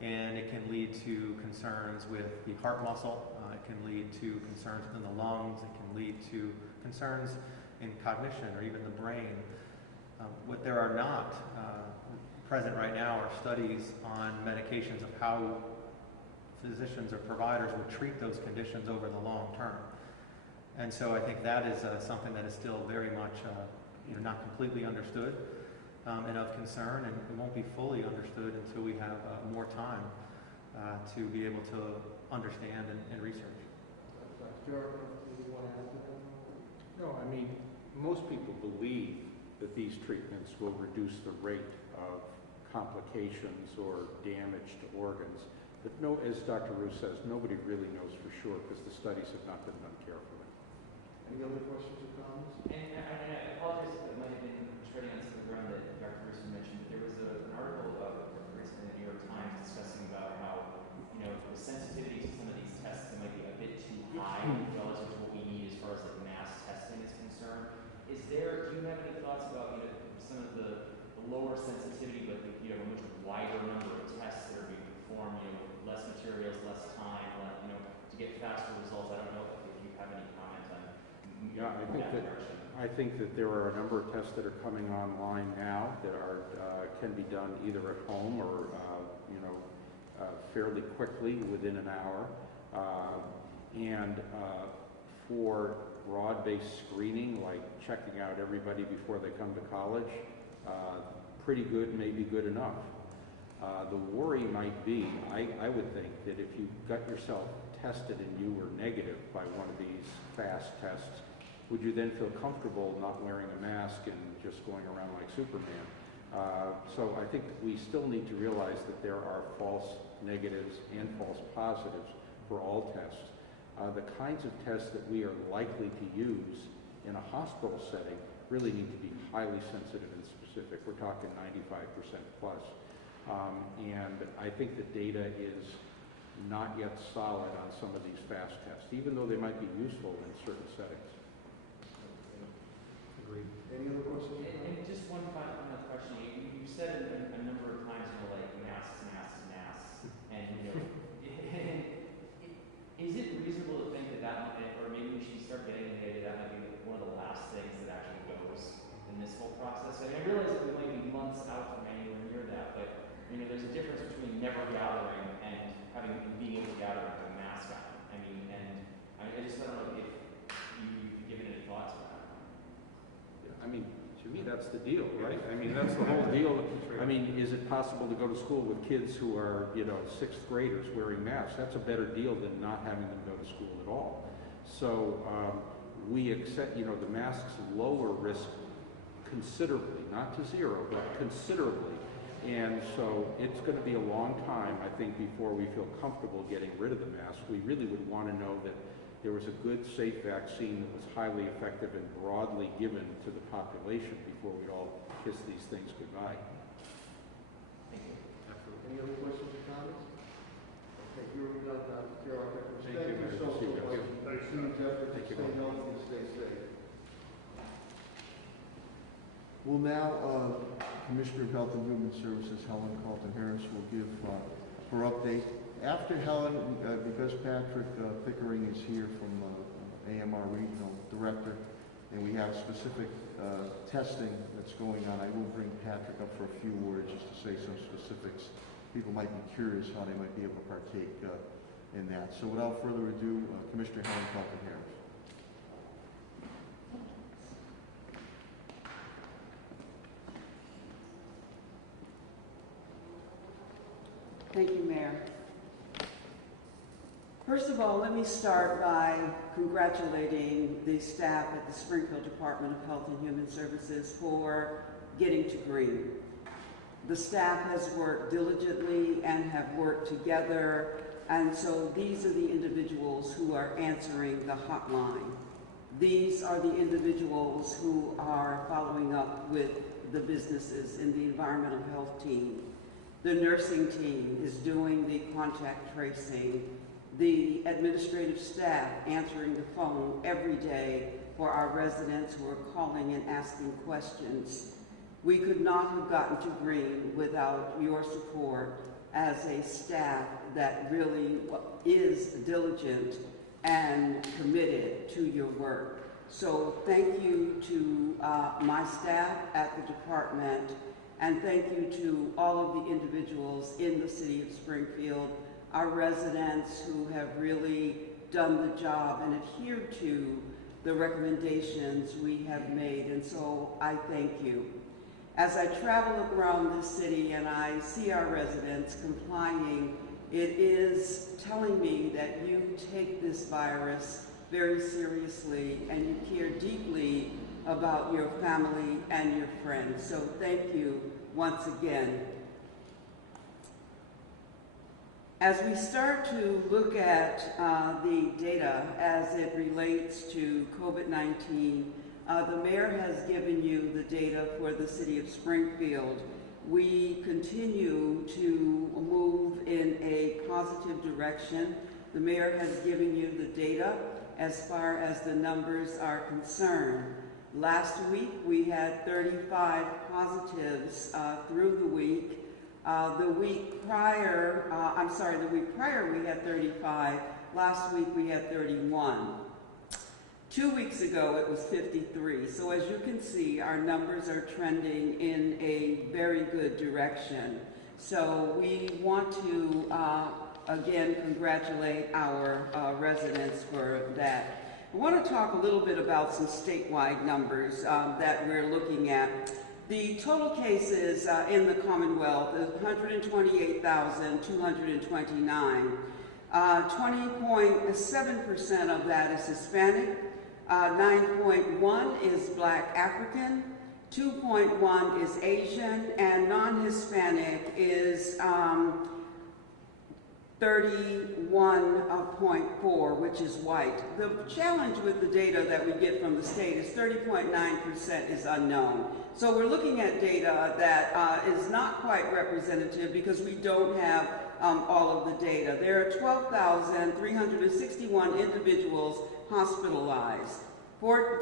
and it can lead to concerns with the heart muscle. It can lead to concerns within the lungs. It can lead to concerns in cognition or even the brain. What there are not present right now are studies on medications of how physicians or providers would treat those conditions over the long term. And so I think that is something that is still very much not completely understood and of concern, and it won't be fully understood until we have more time to be able to understand and research. No, I mean, most people believe that these treatments will reduce the rate of complications or damage to organs. But no, as Dr. Roos says, nobody really knows for sure because the studies have not been done carefully. Any other questions or comments? And I apologize if it might have been treading on some of the ground that Dr. Russo mentioned. There was an article recently in the New York Times discussing about how, the sensitivity to some of these tests might be a bit too high relative to what we need as far as like mass testing is concerned. Do you have any thoughts about, some of the lower sensitivity, but a much wider number of tests that are being performed, less materials, less time, to get faster results? I don't know if you have any comment on Yeah, I think that there are a number of tests that are coming online now that can be done either at home or fairly quickly within an hour, and for broad-based screening, like checking out everybody before they come to college, pretty good, maybe good enough. The worry might be, I would think, that if you got yourself tested and you were negative by one of these fast tests, would you then feel comfortable not wearing a mask and just going around like Superman? So I think we still need to realize that there are false negatives and false positives for all tests. The kinds of tests that we are likely to use in a hospital setting really need to be highly sensitive and specific. We're talking 95% plus. And I think the data is not yet solid on some of these fast tests, even though they might be useful in certain settings. Agreed. Any other questions? And just one final question. You said a number of times, like masks, and is it reasonable to think that or maybe we should start getting the idea that might be one of the last things that actually goes in this whole process? I realize that we might be months out from anywhere near that, but there's a difference between never gathering and being able to gather with a mask on. I just don't know if you've given any thoughts on that. I mean, to me, that's the deal, right? I mean, that's the whole deal. I mean, is it possible to go to school with kids who are, sixth graders wearing masks? That's a better deal than not having them go to school at all. So we accept, the masks lower risk considerably, not to zero, but considerably. And so it's going to be a long time, I think, before we feel comfortable getting rid of the mask. We really would want to know that there was a good, safe vaccine that was highly effective and broadly given to the population before we all kiss these things goodbye. Thank you. Absolutely. Any other questions or comments? Okay, here we go, Dr. Carroll. Thank you so very much. much. Thank See you, Jeff. Thank you. Stay healthy and stay safe. Well, now, Commissioner of Health and Human Services, Helen Carlton-Harris, will give her update. After Helen, because Patrick Pickering is here from AMR Regional Director, and we have specific testing that's going on, I will bring Patrick up for a few words just to say some specifics. People might be curious how they might be able to partake in that. So without further ado, Commissioner Helen Carlton-Harris. Thank you, Mayor. First of all, let me start by congratulating the staff at the Springfield Department of Health and Human Services for getting to green. The staff has worked diligently and have worked together, and so these are the individuals who are answering the hotline. These are the individuals who are following up with the businesses in the environmental health team. The nursing team is doing the contact tracing. The administrative staff answering the phone every day for our residents who are calling and asking questions. We could not have gotten to green without your support as a staff that really is diligent and committed to your work. So thank you to my staff at the department, and thank you to all of the individuals in the city of Springfield our residents who have really done the job and adhered to the recommendations we have made, and so I thank you. As I travel around this city and I see our residents complying, it is telling me that you take this virus very seriously and you care deeply about your family and your friends. So thank you once again. As we start to look at the data as it relates to COVID-19, the mayor has given you the data for the city of Springfield. We continue to move in a positive direction. The mayor has given you the data as far as the numbers are concerned. Last week we had 35 positives through the week. The week prior we had 35. Last week we had 31. 2 weeks ago it was 53. So as you can see, our numbers are trending in a very good direction. So we want to again congratulate our residents for that. I want to talk a little bit about some statewide numbers that we're looking at. The total cases in the Commonwealth is 128,229. 20.7% of that is Hispanic. 9.1 is Black African. 2.1 is Asian, and non-Hispanic is 31.4, which is white. The challenge with the data that we get from the state is 30.9% is unknown. So we're looking at data that is not quite representative because we don't have all of the data. There are 12,361 individuals hospitalized,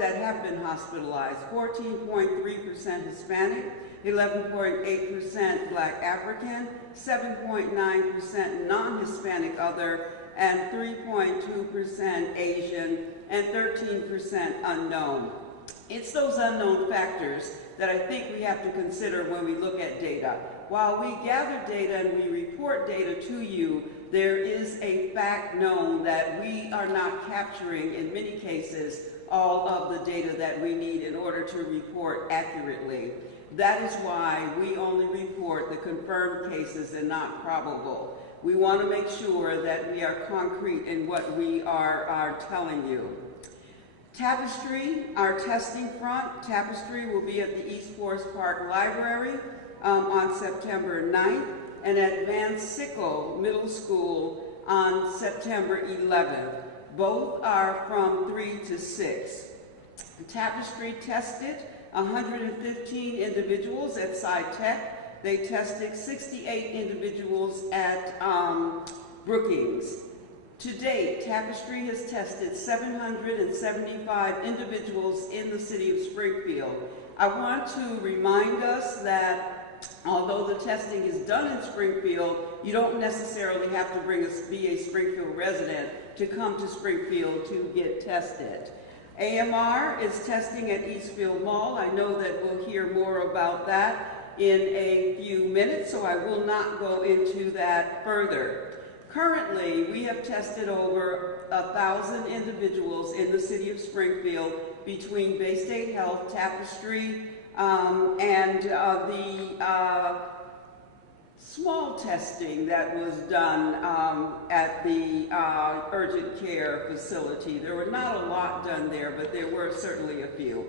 that have been hospitalized, 14.3% Hispanic, 11.8% Black African, 7.9% non-Hispanic other, and 3.2% Asian, and 13% unknown. It's those unknown factors that I think we have to consider when we look at data. While we gather data and we report data to you, there is a fact known that we are not capturing, in many cases, all of the data that we need in order to report accurately. That is why we only report the confirmed cases and not probable. We want to make sure that we are concrete in what we are telling you. Tapestry, our testing front, Tapestry will be at the East Forest Park Library on September 9th, and at Van Sickle Middle School on September 11th. Both are from 3 to 6. Tapestry tested 115 individuals at SciTech. They tested 68 individuals at Brookings. To date, Tapestry has tested 775 individuals in the city of Springfield. I want to remind us that although the testing is done in Springfield, you don't necessarily have to be a Springfield resident to come to Springfield to get tested. AMR is testing at Eastfield Mall. I know that we'll hear more about that in a few minutes, so I will not go into that further. Currently, we have tested over 1,000 individuals in the city of Springfield between Bay State Health, Tapestry, and the small testing that was done at the urgent care facility. There were not a lot done there, but there were certainly a few.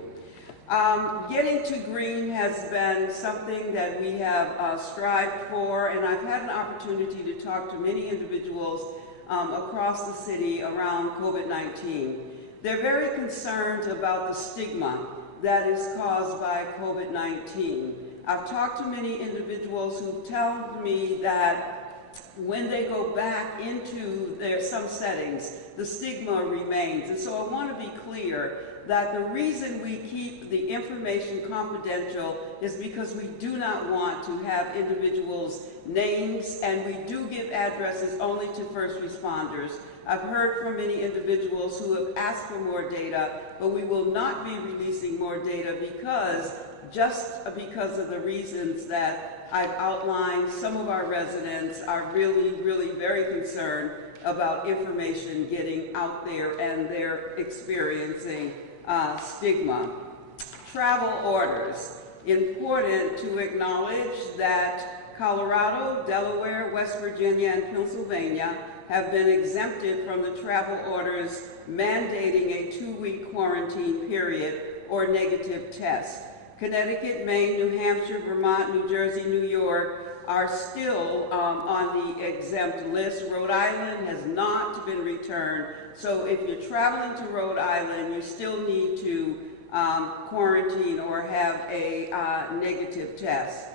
Getting to green has been something that we have strived for, and I've had an opportunity to talk to many individuals across the city around COVID-19. They're very concerned about the stigma that is caused by COVID-19. I've talked to many individuals who tell me that when they go back into some settings, the stigma remains. And so I want to be clear that the reason we keep the information confidential is because we do not want to have individuals' names, and we do give addresses only to first responders. I've heard from many individuals who have asked for more data, but we will not be releasing more data because just because of the reasons that I've outlined. Some of our residents are really very concerned about information getting out there, and they're experiencing stigma. Travel orders. Important to acknowledge that Colorado, Delaware, West Virginia, and Pennsylvania have been exempted from the travel orders mandating a 2-week quarantine period or negative test. Connecticut, Maine, New Hampshire, Vermont, New Jersey, New York are still on the exempt list. Rhode Island has not been returned. So if you're traveling to Rhode Island, you still need to quarantine or have a negative test.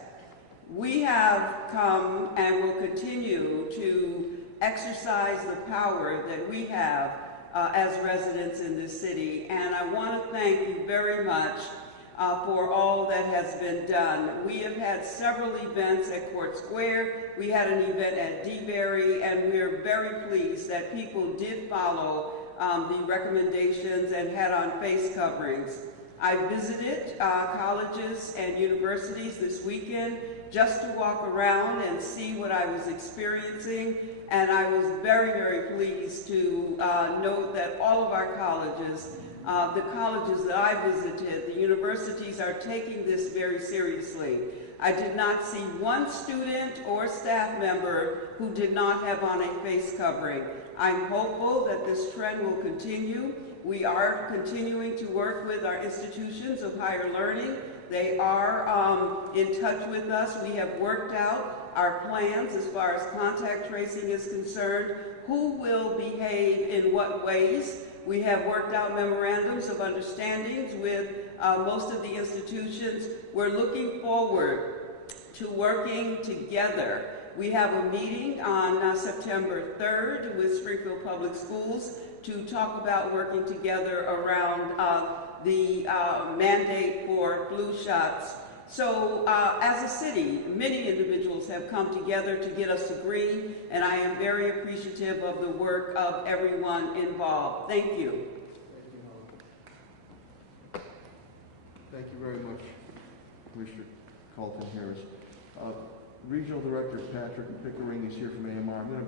We have come and will continue to exercise the power that we have as residents in this city. And I want to thank you very much for all that has been done. We have had several events at Court Square. We had an event at DeBerry, and we're very pleased that people did follow the recommendations and had on face coverings. I visited colleges and universities this weekend just to walk around and see what I was experiencing, and I was very pleased to note that all of our colleges, the colleges that I visited, the universities are taking this very seriously. I did not see one student or staff member who did not have on a face covering. I'm hopeful that this trend will continue. We are continuing to work with our institutions of higher learning. They are in touch with us. We have worked out our plans as far as contact tracing is concerned, who will behave in what ways. We have worked out memorandums of understandings with most of the institutions. We're looking forward to working together. We have a meeting on September 3rd with Springfield Public Schools to talk about working together around the mandate for flu shots. So as a city, many individuals have come together to get us to green, and I am very appreciative of the work of everyone involved. Thank you. Thank you very much, Commissioner Carlton Harris. Regional Director Patrick Pickering is here from AMR. I'm going to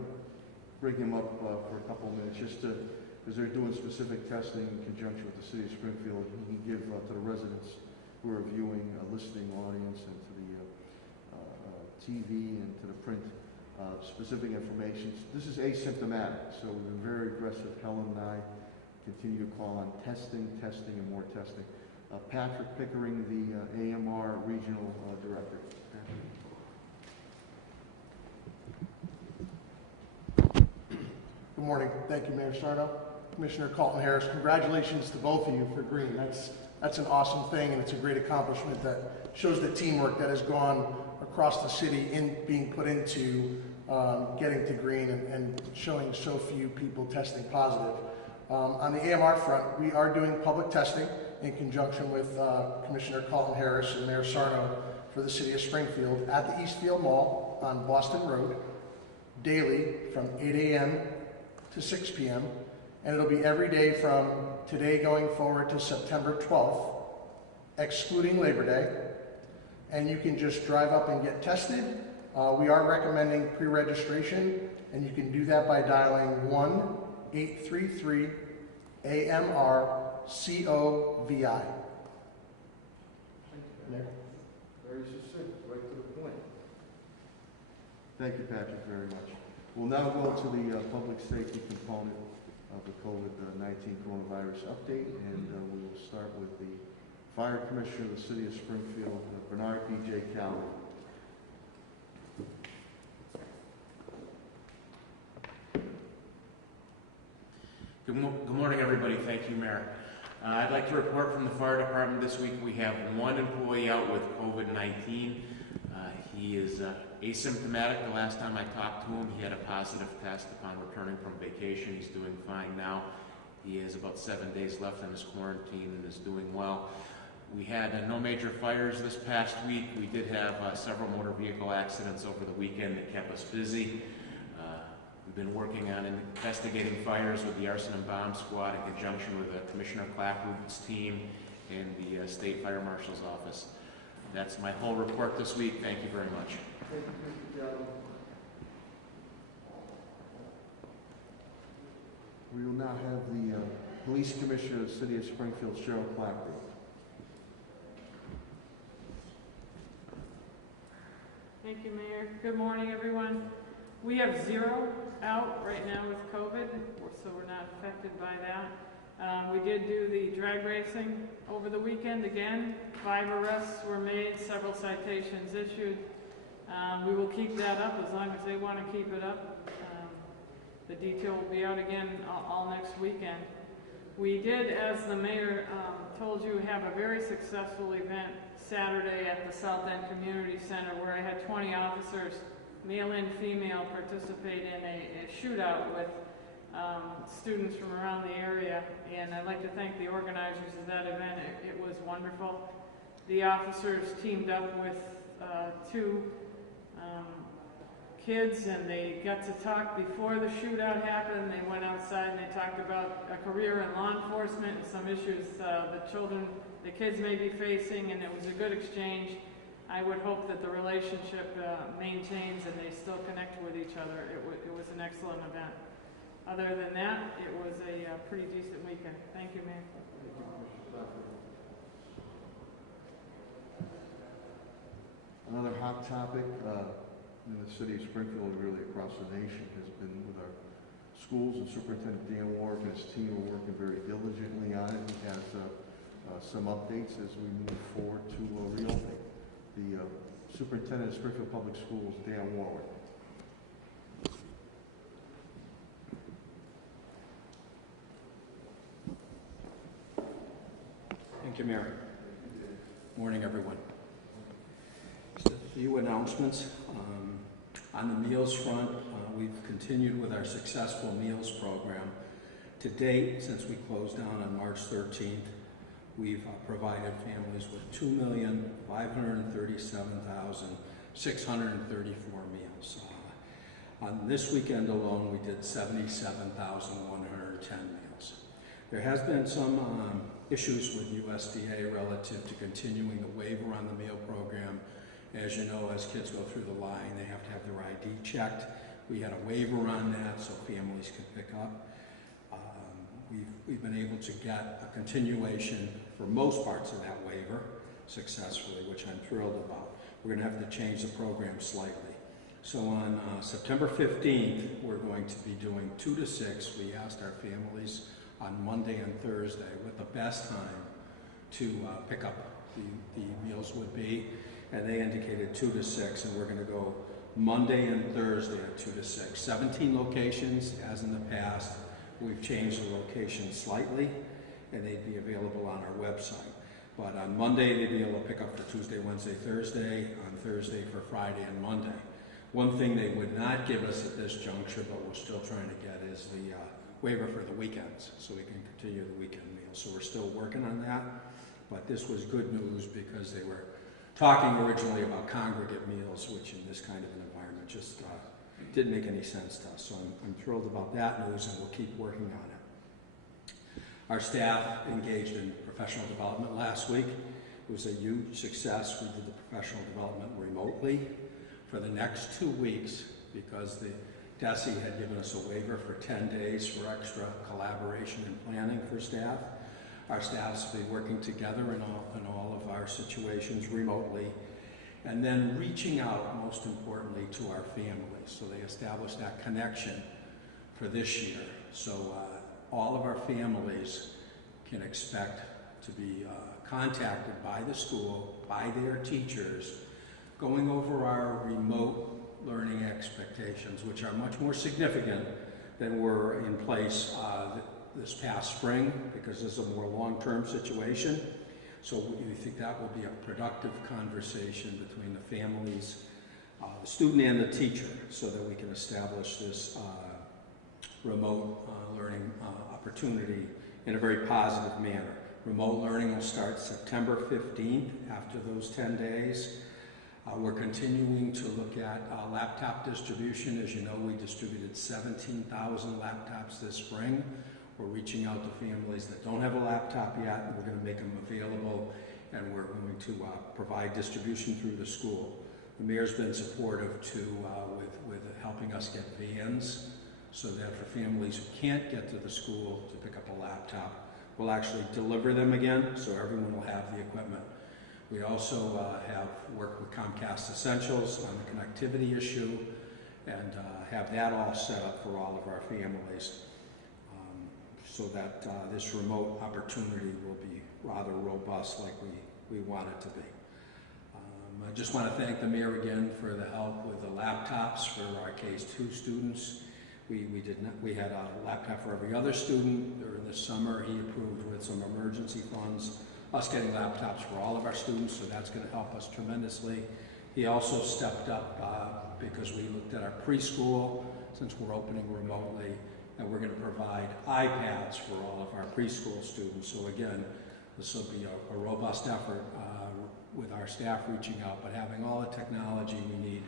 bring him up for a couple of minutes just to, because they're doing specific testing in conjunction with the City of Springfield. He can give to the residents who are viewing, listening audience, and to the TV and to the print specific information. This is asymptomatic, so we've been very aggressive. Helen and I continue to call on testing, and more testing. Patrick Pickering, the AMR Regional Director. Patrick. Good morning. Thank you, Mayor Sarno. Commissioner Carlton Harris, congratulations to both of you for green. That's an awesome thing, and it's a great accomplishment that shows the teamwork that has gone across the city in being put into getting to green and showing so few people testing positive. On the AMR front, we are doing public testing in conjunction with Commissioner Carlton Harris and Mayor Sarno for the City of Springfield at the Eastfield Mall on Boston Road, daily from 8 a.m. to 6 p.m. And it'll be every day from today going forward to September 12th, excluding Labor Day. And you can just drive up and get tested. We are recommending pre-registration, and you can do that by dialing 1-833-AMR-COVI. Very succinct, right to the point. Thank you, Patrick, very much. We'll now go to the public safety component of the COVID-19 coronavirus update, and we will start with the Fire Commissioner of the City of Springfield, Bernard B.J. Cowley. Good morning, everybody. Thank you, Mayor. I'd like to report from the fire department this week. We have one employee out with COVID-19. He is asymptomatic. The last time I talked to him, he had a positive test upon returning from vacation. He's doing fine now. He has about 7 days left in his quarantine and is doing well. We had no major fires this past week. We did have several motor vehicle accidents over the weekend that kept us busy. We've been working on investigating fires with the Arson and Bomb Squad in conjunction with Commissioner Clapwood's team and the State Fire Marshal's Office. That's my whole report this week. Thank you very much. Thank you, Mr. Gallo. We will now have the Police Commissioner of the City of Springfield, Cheryl Clapper. Thank you, Mayor. Good morning, everyone. We have 0 out right now with COVID, so we're not affected by that. We did do the drag racing over the weekend again. 5 arrests were made, several citations issued. We will keep that up as long as they want to keep it up. The detail will be out again all next weekend. We did, as the mayor told you, have a very successful event Saturday at the South End Community Center where I had 20 officers, male and female, participate in a shootout with students from around the area. And I'd like to thank the organizers of that event. It was wonderful. The officers teamed up with 2 kids, and they got to talk before the shootout happened. They went outside and they talked about a career in law enforcement and some issues the kids may be facing, and it was a good exchange. I would hope that the relationship maintains and they still connect with each other. It was an excellent event. Other than that, it was a pretty decent weekend. Thank you, Mayor. Another hot topic in the city of Springfield, really across the nation, has been with our schools, and Superintendent Dan Warwick and his team are working very diligently on it. He has some updates as we move forward to reopening. The Superintendent of Springfield Public Schools, Dan Warwick. Thank you, Mayor. Morning, everyone. Just a few announcements. On the meals front, we've continued with our successful meals program. To date, since we closed down on March 13th, we've provided families with 2,537,634 meals. On this weekend alone, we did 77,110 meals. There has been some issues with USDA relative to continuing the waiver on the meal program. As you know, as kids go through the line, they have to have their ID checked. We had a waiver on that so families could pick up. We've been able to get a continuation for most parts of that waiver successfully, which I'm thrilled about. We're going to have to change the program slightly. So on September 15th, we're going to be doing 2 to 6. We asked our families on Monday and Thursday what the best time to pick up the meals would be, and they indicated 2 to 6, and we're going to go Monday and Thursday at 2 to 6. 17 locations, as in the past. We've changed the location slightly, and they'd be available on our website. But on Monday, they'd be able to pick up for Tuesday, Wednesday, Thursday, on Thursday for Friday and Monday. One thing they would not give us at this juncture, but we're still trying to get, is the waiver for the weekends, so we can continue the weekend meals. So we're still working on that, but this was good news because they were talking originally about congregate meals, which in this kind of an environment just didn't make any sense to us. So I'm thrilled about that news, and we'll keep working on it. Our staff engaged in professional development last week. It was a huge success. We did the professional development remotely for the next 2 weeks because the DESE had given us a waiver for 10 days for extra collaboration and planning for staff. Our staffs will be working together in all of our situations remotely, and then reaching out, most importantly, to our families. So they established that connection for this year. So all of our families can expect to be contacted by the school, by their teachers, going over our remote learning expectations, which are much more significant than were in place this past spring, because this is a more long-term situation. So we think that will be a productive conversation between the families, the student and the teacher, so that we can establish this remote learning opportunity in a very positive manner. Remote learning will start September 15th after those 10 days. We're continuing to look at laptop distribution. As you know, we distributed 17,000 laptops this spring. We're reaching out to families that don't have a laptop yet, and we're going to make them available and we're going to provide distribution through the school. The mayor's been supportive too with helping us get vans so that for families who can't get to the school to pick up a laptop, we'll actually deliver them again so everyone will have the equipment. We also have worked with Comcast Essentials on the connectivity issue and have that all set up for all of our families so that this remote opportunity will be rather robust like we want it to be. I just want to thank the mayor again for the help with the laptops for our Case 2 students. We had a laptop for every other student during the summer. He approved with some emergency funds us getting laptops for all of our students, so that's going to help us tremendously. He also stepped up because we looked at our preschool, since we're opening remotely, and we're going to provide iPads for all of our preschool students. So again, this will be a robust effort with our staff reaching out, but having all the technology we need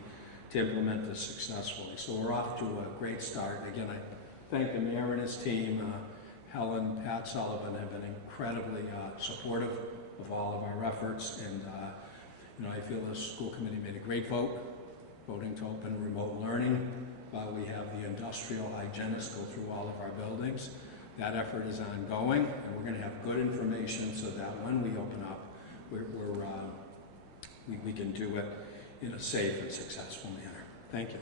to implement this successfully. So we're off to a great start. Again, I thank the mayor and his team. Helen, Pat Sullivan have been incredibly supportive of all of our efforts, and I feel the school committee made a great vote, voting to open remote learning while we have the industrial hygienists go through all of our buildings. That effort is ongoing, and we're going to have good information so that when we open up, we can do it in a safe and successful manner. Thank you.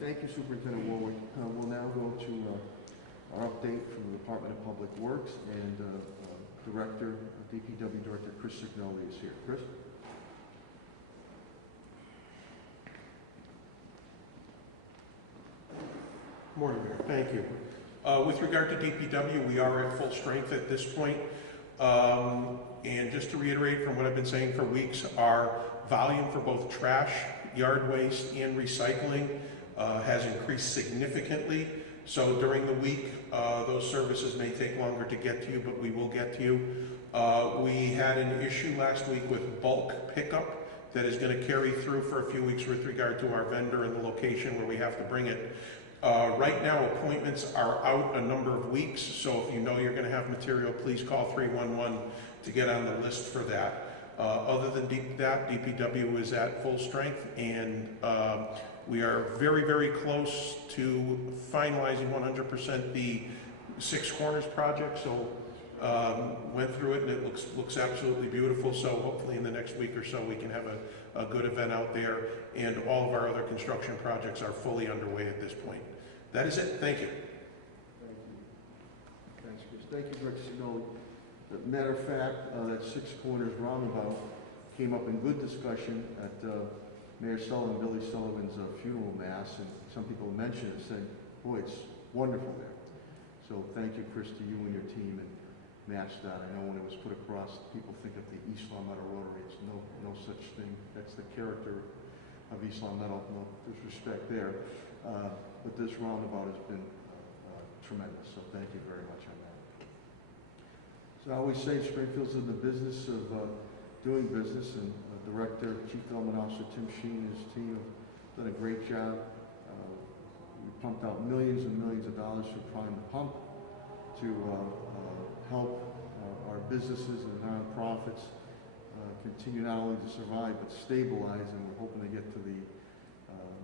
Thank you, Superintendent Warwick. We'll now go to our update from the Department of Public Works, and DPW Director Chris Signoli is here. Chris? Morning, Mayor. Thank you. With regard to DPW, we are at full strength at this point. And just to reiterate from what I've been saying for weeks, our volume for both trash, yard waste, and recycling has increased significantly. So during the week, those services may take longer to get to you, but we will get to you. We had an issue last week with bulk pickup that is going to carry through for a few weeks with regard to our vendor and the location where we have to bring it. Right now, appointments are out a number of weeks, so if you know you're going to have material, please call 311 to get on the list for that. Other than that, DPW is at full strength, and we are very, very close to finalizing 100% the Six Corners project. So went through it, and it looks absolutely beautiful. So hopefully in the next week or so we can have a good event out there, and all of our other construction projects are fully underway at this point. That is it. Thank you. Thank you. Thanks, Chris. Thank you, Director Signoli. As a matter of fact, that Six Corners roundabout came up in good discussion at Mayor Sullivan, Billy Sullivan's funeral mass, and some people mentioned it, saying, boy, it's wonderful there. So thank you, Chris, to you and your team, and match that. I know when it was put across, people think of the East Long Meadow Rotary. It's no such thing. That's the character of East Long Meadow. No disrespect there. But this roundabout has been tremendous, so thank you very much on that. So I always say Springfield's in the business of doing business, and Director, Chief Development Officer Tim Sheen and his team have done a great job. We pumped out millions and millions of dollars through Prime the Pump to help our businesses and nonprofits continue not only to survive but stabilize, and we're hoping to get to the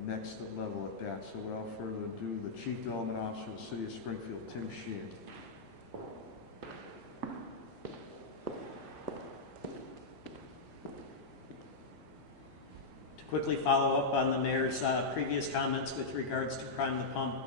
next level at that. So without further ado, the Chief Development Officer of the City of Springfield, Tim Sheen. To quickly follow up on the mayor's previous comments with regards to Prime the Pump,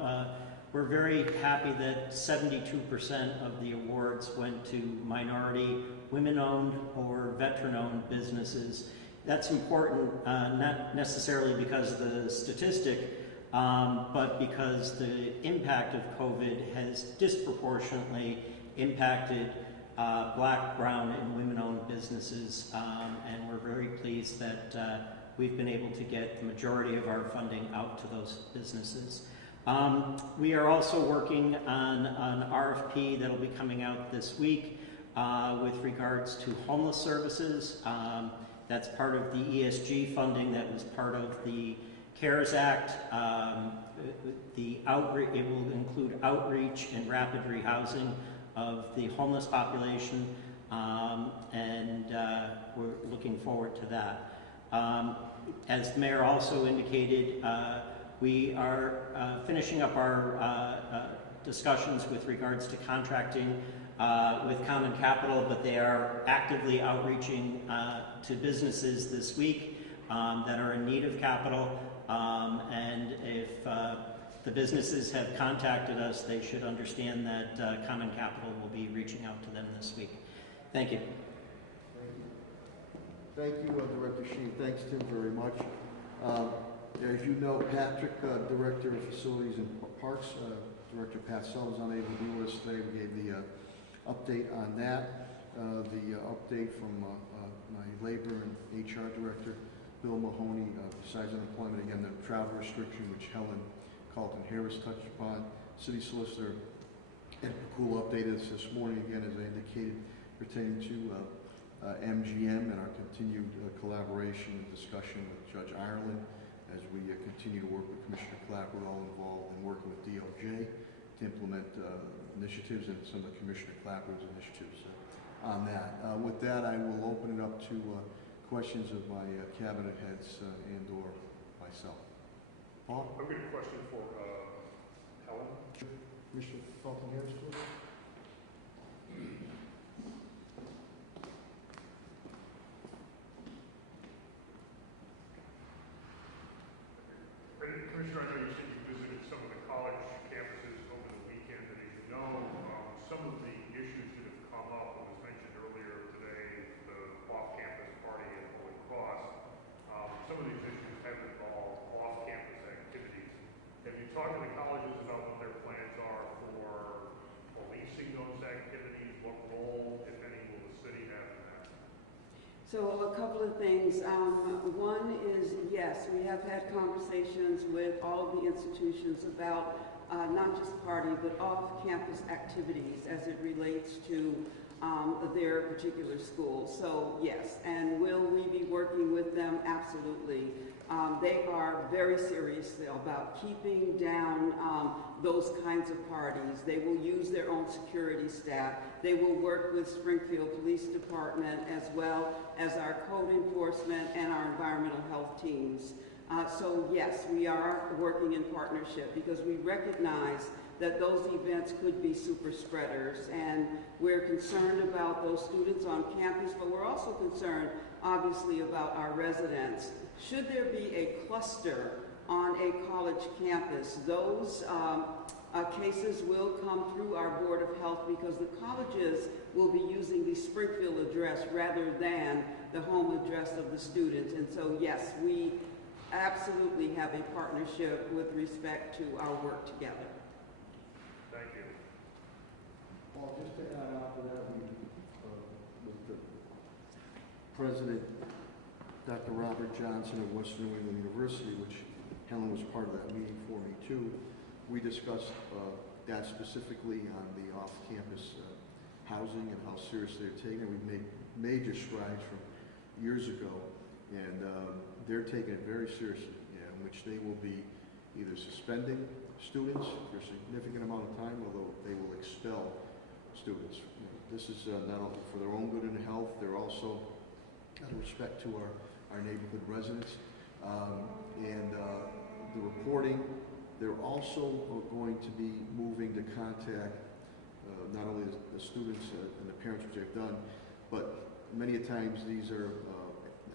we're very happy that 72% of the awards went to minority, women-owned, or veteran-owned businesses. That's important, not necessarily because of the statistic, but because the impact of COVID has disproportionately impacted Black, brown, and women-owned businesses, and we're very pleased that we've been able to get the majority of our funding out to those businesses. We are also working on an RFP that'll be coming out this week with regards to homeless services. That's part of the ESG funding that was part of the CARES Act. It will include outreach and rapid rehousing of the homeless population, and we're looking forward to that. As the mayor also indicated, we are finishing up our discussions with regards to contracting with Common Capital, but they are actively outreaching to businesses this week that are in need of capital. And if the businesses have contacted us, they should understand that Common Capital will be reaching out to them this week. Thank you. Thank you, Director Sheen. Thanks, Tim, very much. As you know, Patrick, Director of Facilities and Parks, Director Pat Sell is unable to be with us today. We gave the update on that. The update from my Labor and HR Director, Bill Mahoney, besides unemployment, again, the travel restriction, which Helen Carlton Harris touched upon. City Solicitor Ed Pakula updated us this morning, again, as I indicated, pertaining to MGM and our continued collaboration and discussion with Judge Ireland as we continue to work with Commissioner Clapp. We're all involved in working with DOJ to implement initiatives and some of Commissioner Clapper's initiatives on that. With that, I will open it up to questions of my cabinet heads and or myself. Paul? I've got a question for Helen. Mr. Carlton Harris, please. Commissioner, I know you said you visited some of the college campuses over the weekend, and as you know, some of the issues that have come up, it was mentioned earlier today, the off-campus party at Holy Cross, some of these issues have involved off-campus activities. Have you talked to the colleges about what their plans are for policing those activities? What role, if any, will the city have in that? So a couple of things. One is, yes, we have had conversations with all of the institutions about not just party, but off-campus activities as it relates to their particular school. So yes, and will we be working with them? Absolutely. They are very serious about keeping down those kinds of parties. They will use their own security staff. They will work with Springfield Police Department as well as our code enforcement and our environmental health teams. So yes, we are working in partnership because we recognize that those events could be super spreaders, and we're concerned about those students on campus, but we're also concerned obviously about our residents. Should there be a cluster on a college campus, those cases will come through our Board of Health because the colleges will be using the Springfield address rather than the home address of the students. And so yes, we absolutely have a partnership with respect to our work together. Thank you. Paul, just to add on to that, with the President, Dr. Robert Johnson of Western New England University, which Helen was part of that meeting for me too, we discussed that specifically on the off-campus housing and how serious they're taking it. We've made major strides from years ago, and they're taking it very seriously, in which they will be either suspending students for a significant amount of time, although they will expel students. This is not only for their own good and health, they're also out of respect to our neighborhood residents. And the reporting, they're also going to be moving to contact not only the students and the parents, which they've done, but many a times these are,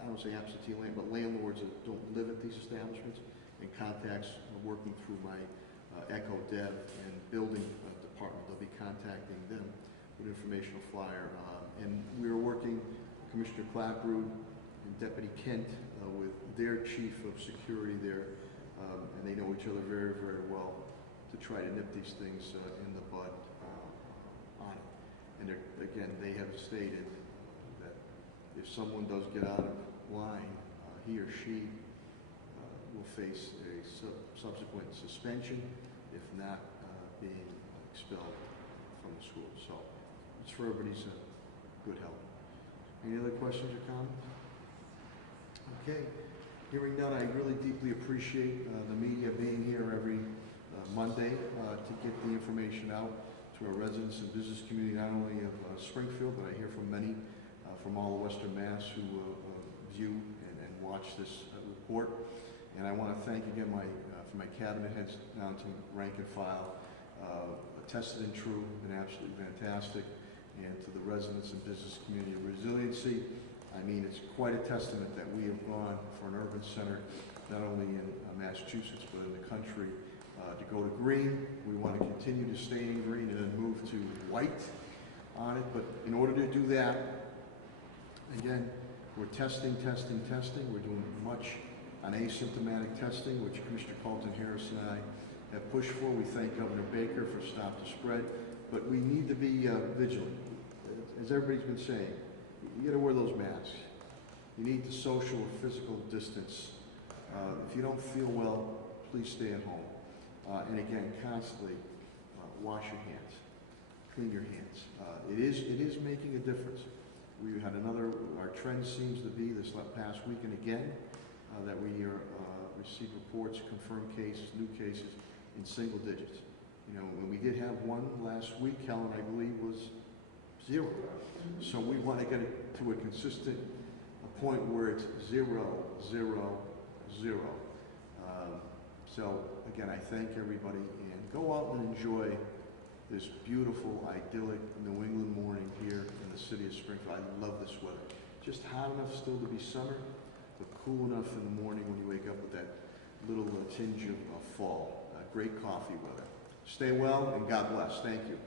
I don't say absentee land, but landlords that don't live at these establishments, and contacts working through my Echo Dev and building department. They'll be contacting them with informational flyer. And we're working, Commissioner Clapperud and Deputy Kent, with their chief of security there, and they know each other very, very well to try to nip these things in the bud on it. And again, they have stated that if someone does get out of line, he or she will face a subsequent suspension, if not being expelled from the school. So it's for everybody's good health. Any other questions or comments? Okay. Hearing none, I really deeply appreciate the media being here every Monday to get the information out to to our residents and business community, not only of Springfield, but I hear from many from all of Western Mass who view and watch this report. And I want to thank again from my cabinet heads down to rank and file, tested and true, been absolutely fantastic, and to the residents and business community of resiliency. I mean, it's quite a testament that we have gone for an urban center, not only in Massachusetts, but in the country, to go to green. We want to continue to stay in green and then move to white on it. But in order to do that, again, we're testing. We're doing much on asymptomatic testing, which Commissioner Colton Harris and I have pushed for. We thank Governor Baker for Stop the Spread, but we need to be vigilant. As everybody's been saying, you got to wear those masks. You need the social or physical distance. If you don't feel well, please stay at home. And again, constantly wash your hands, clean your hands. It is making a difference. We had our trend seems to be this past weekend again, that we received reports, confirmed cases, new cases in single digits. You know, when we did have one last week, Helen, I believe, was 0. So we want to get it to a consistent point where it's 0, 0, 0. So again, I thank everybody, and go out and enjoy this beautiful, idyllic New England morning here in the city of Springfield. I love this weather. Just hot enough still to be summer, but cool enough in the morning when you wake up with that little tinge of fall. Great coffee weather. Stay well, and God bless. Thank you.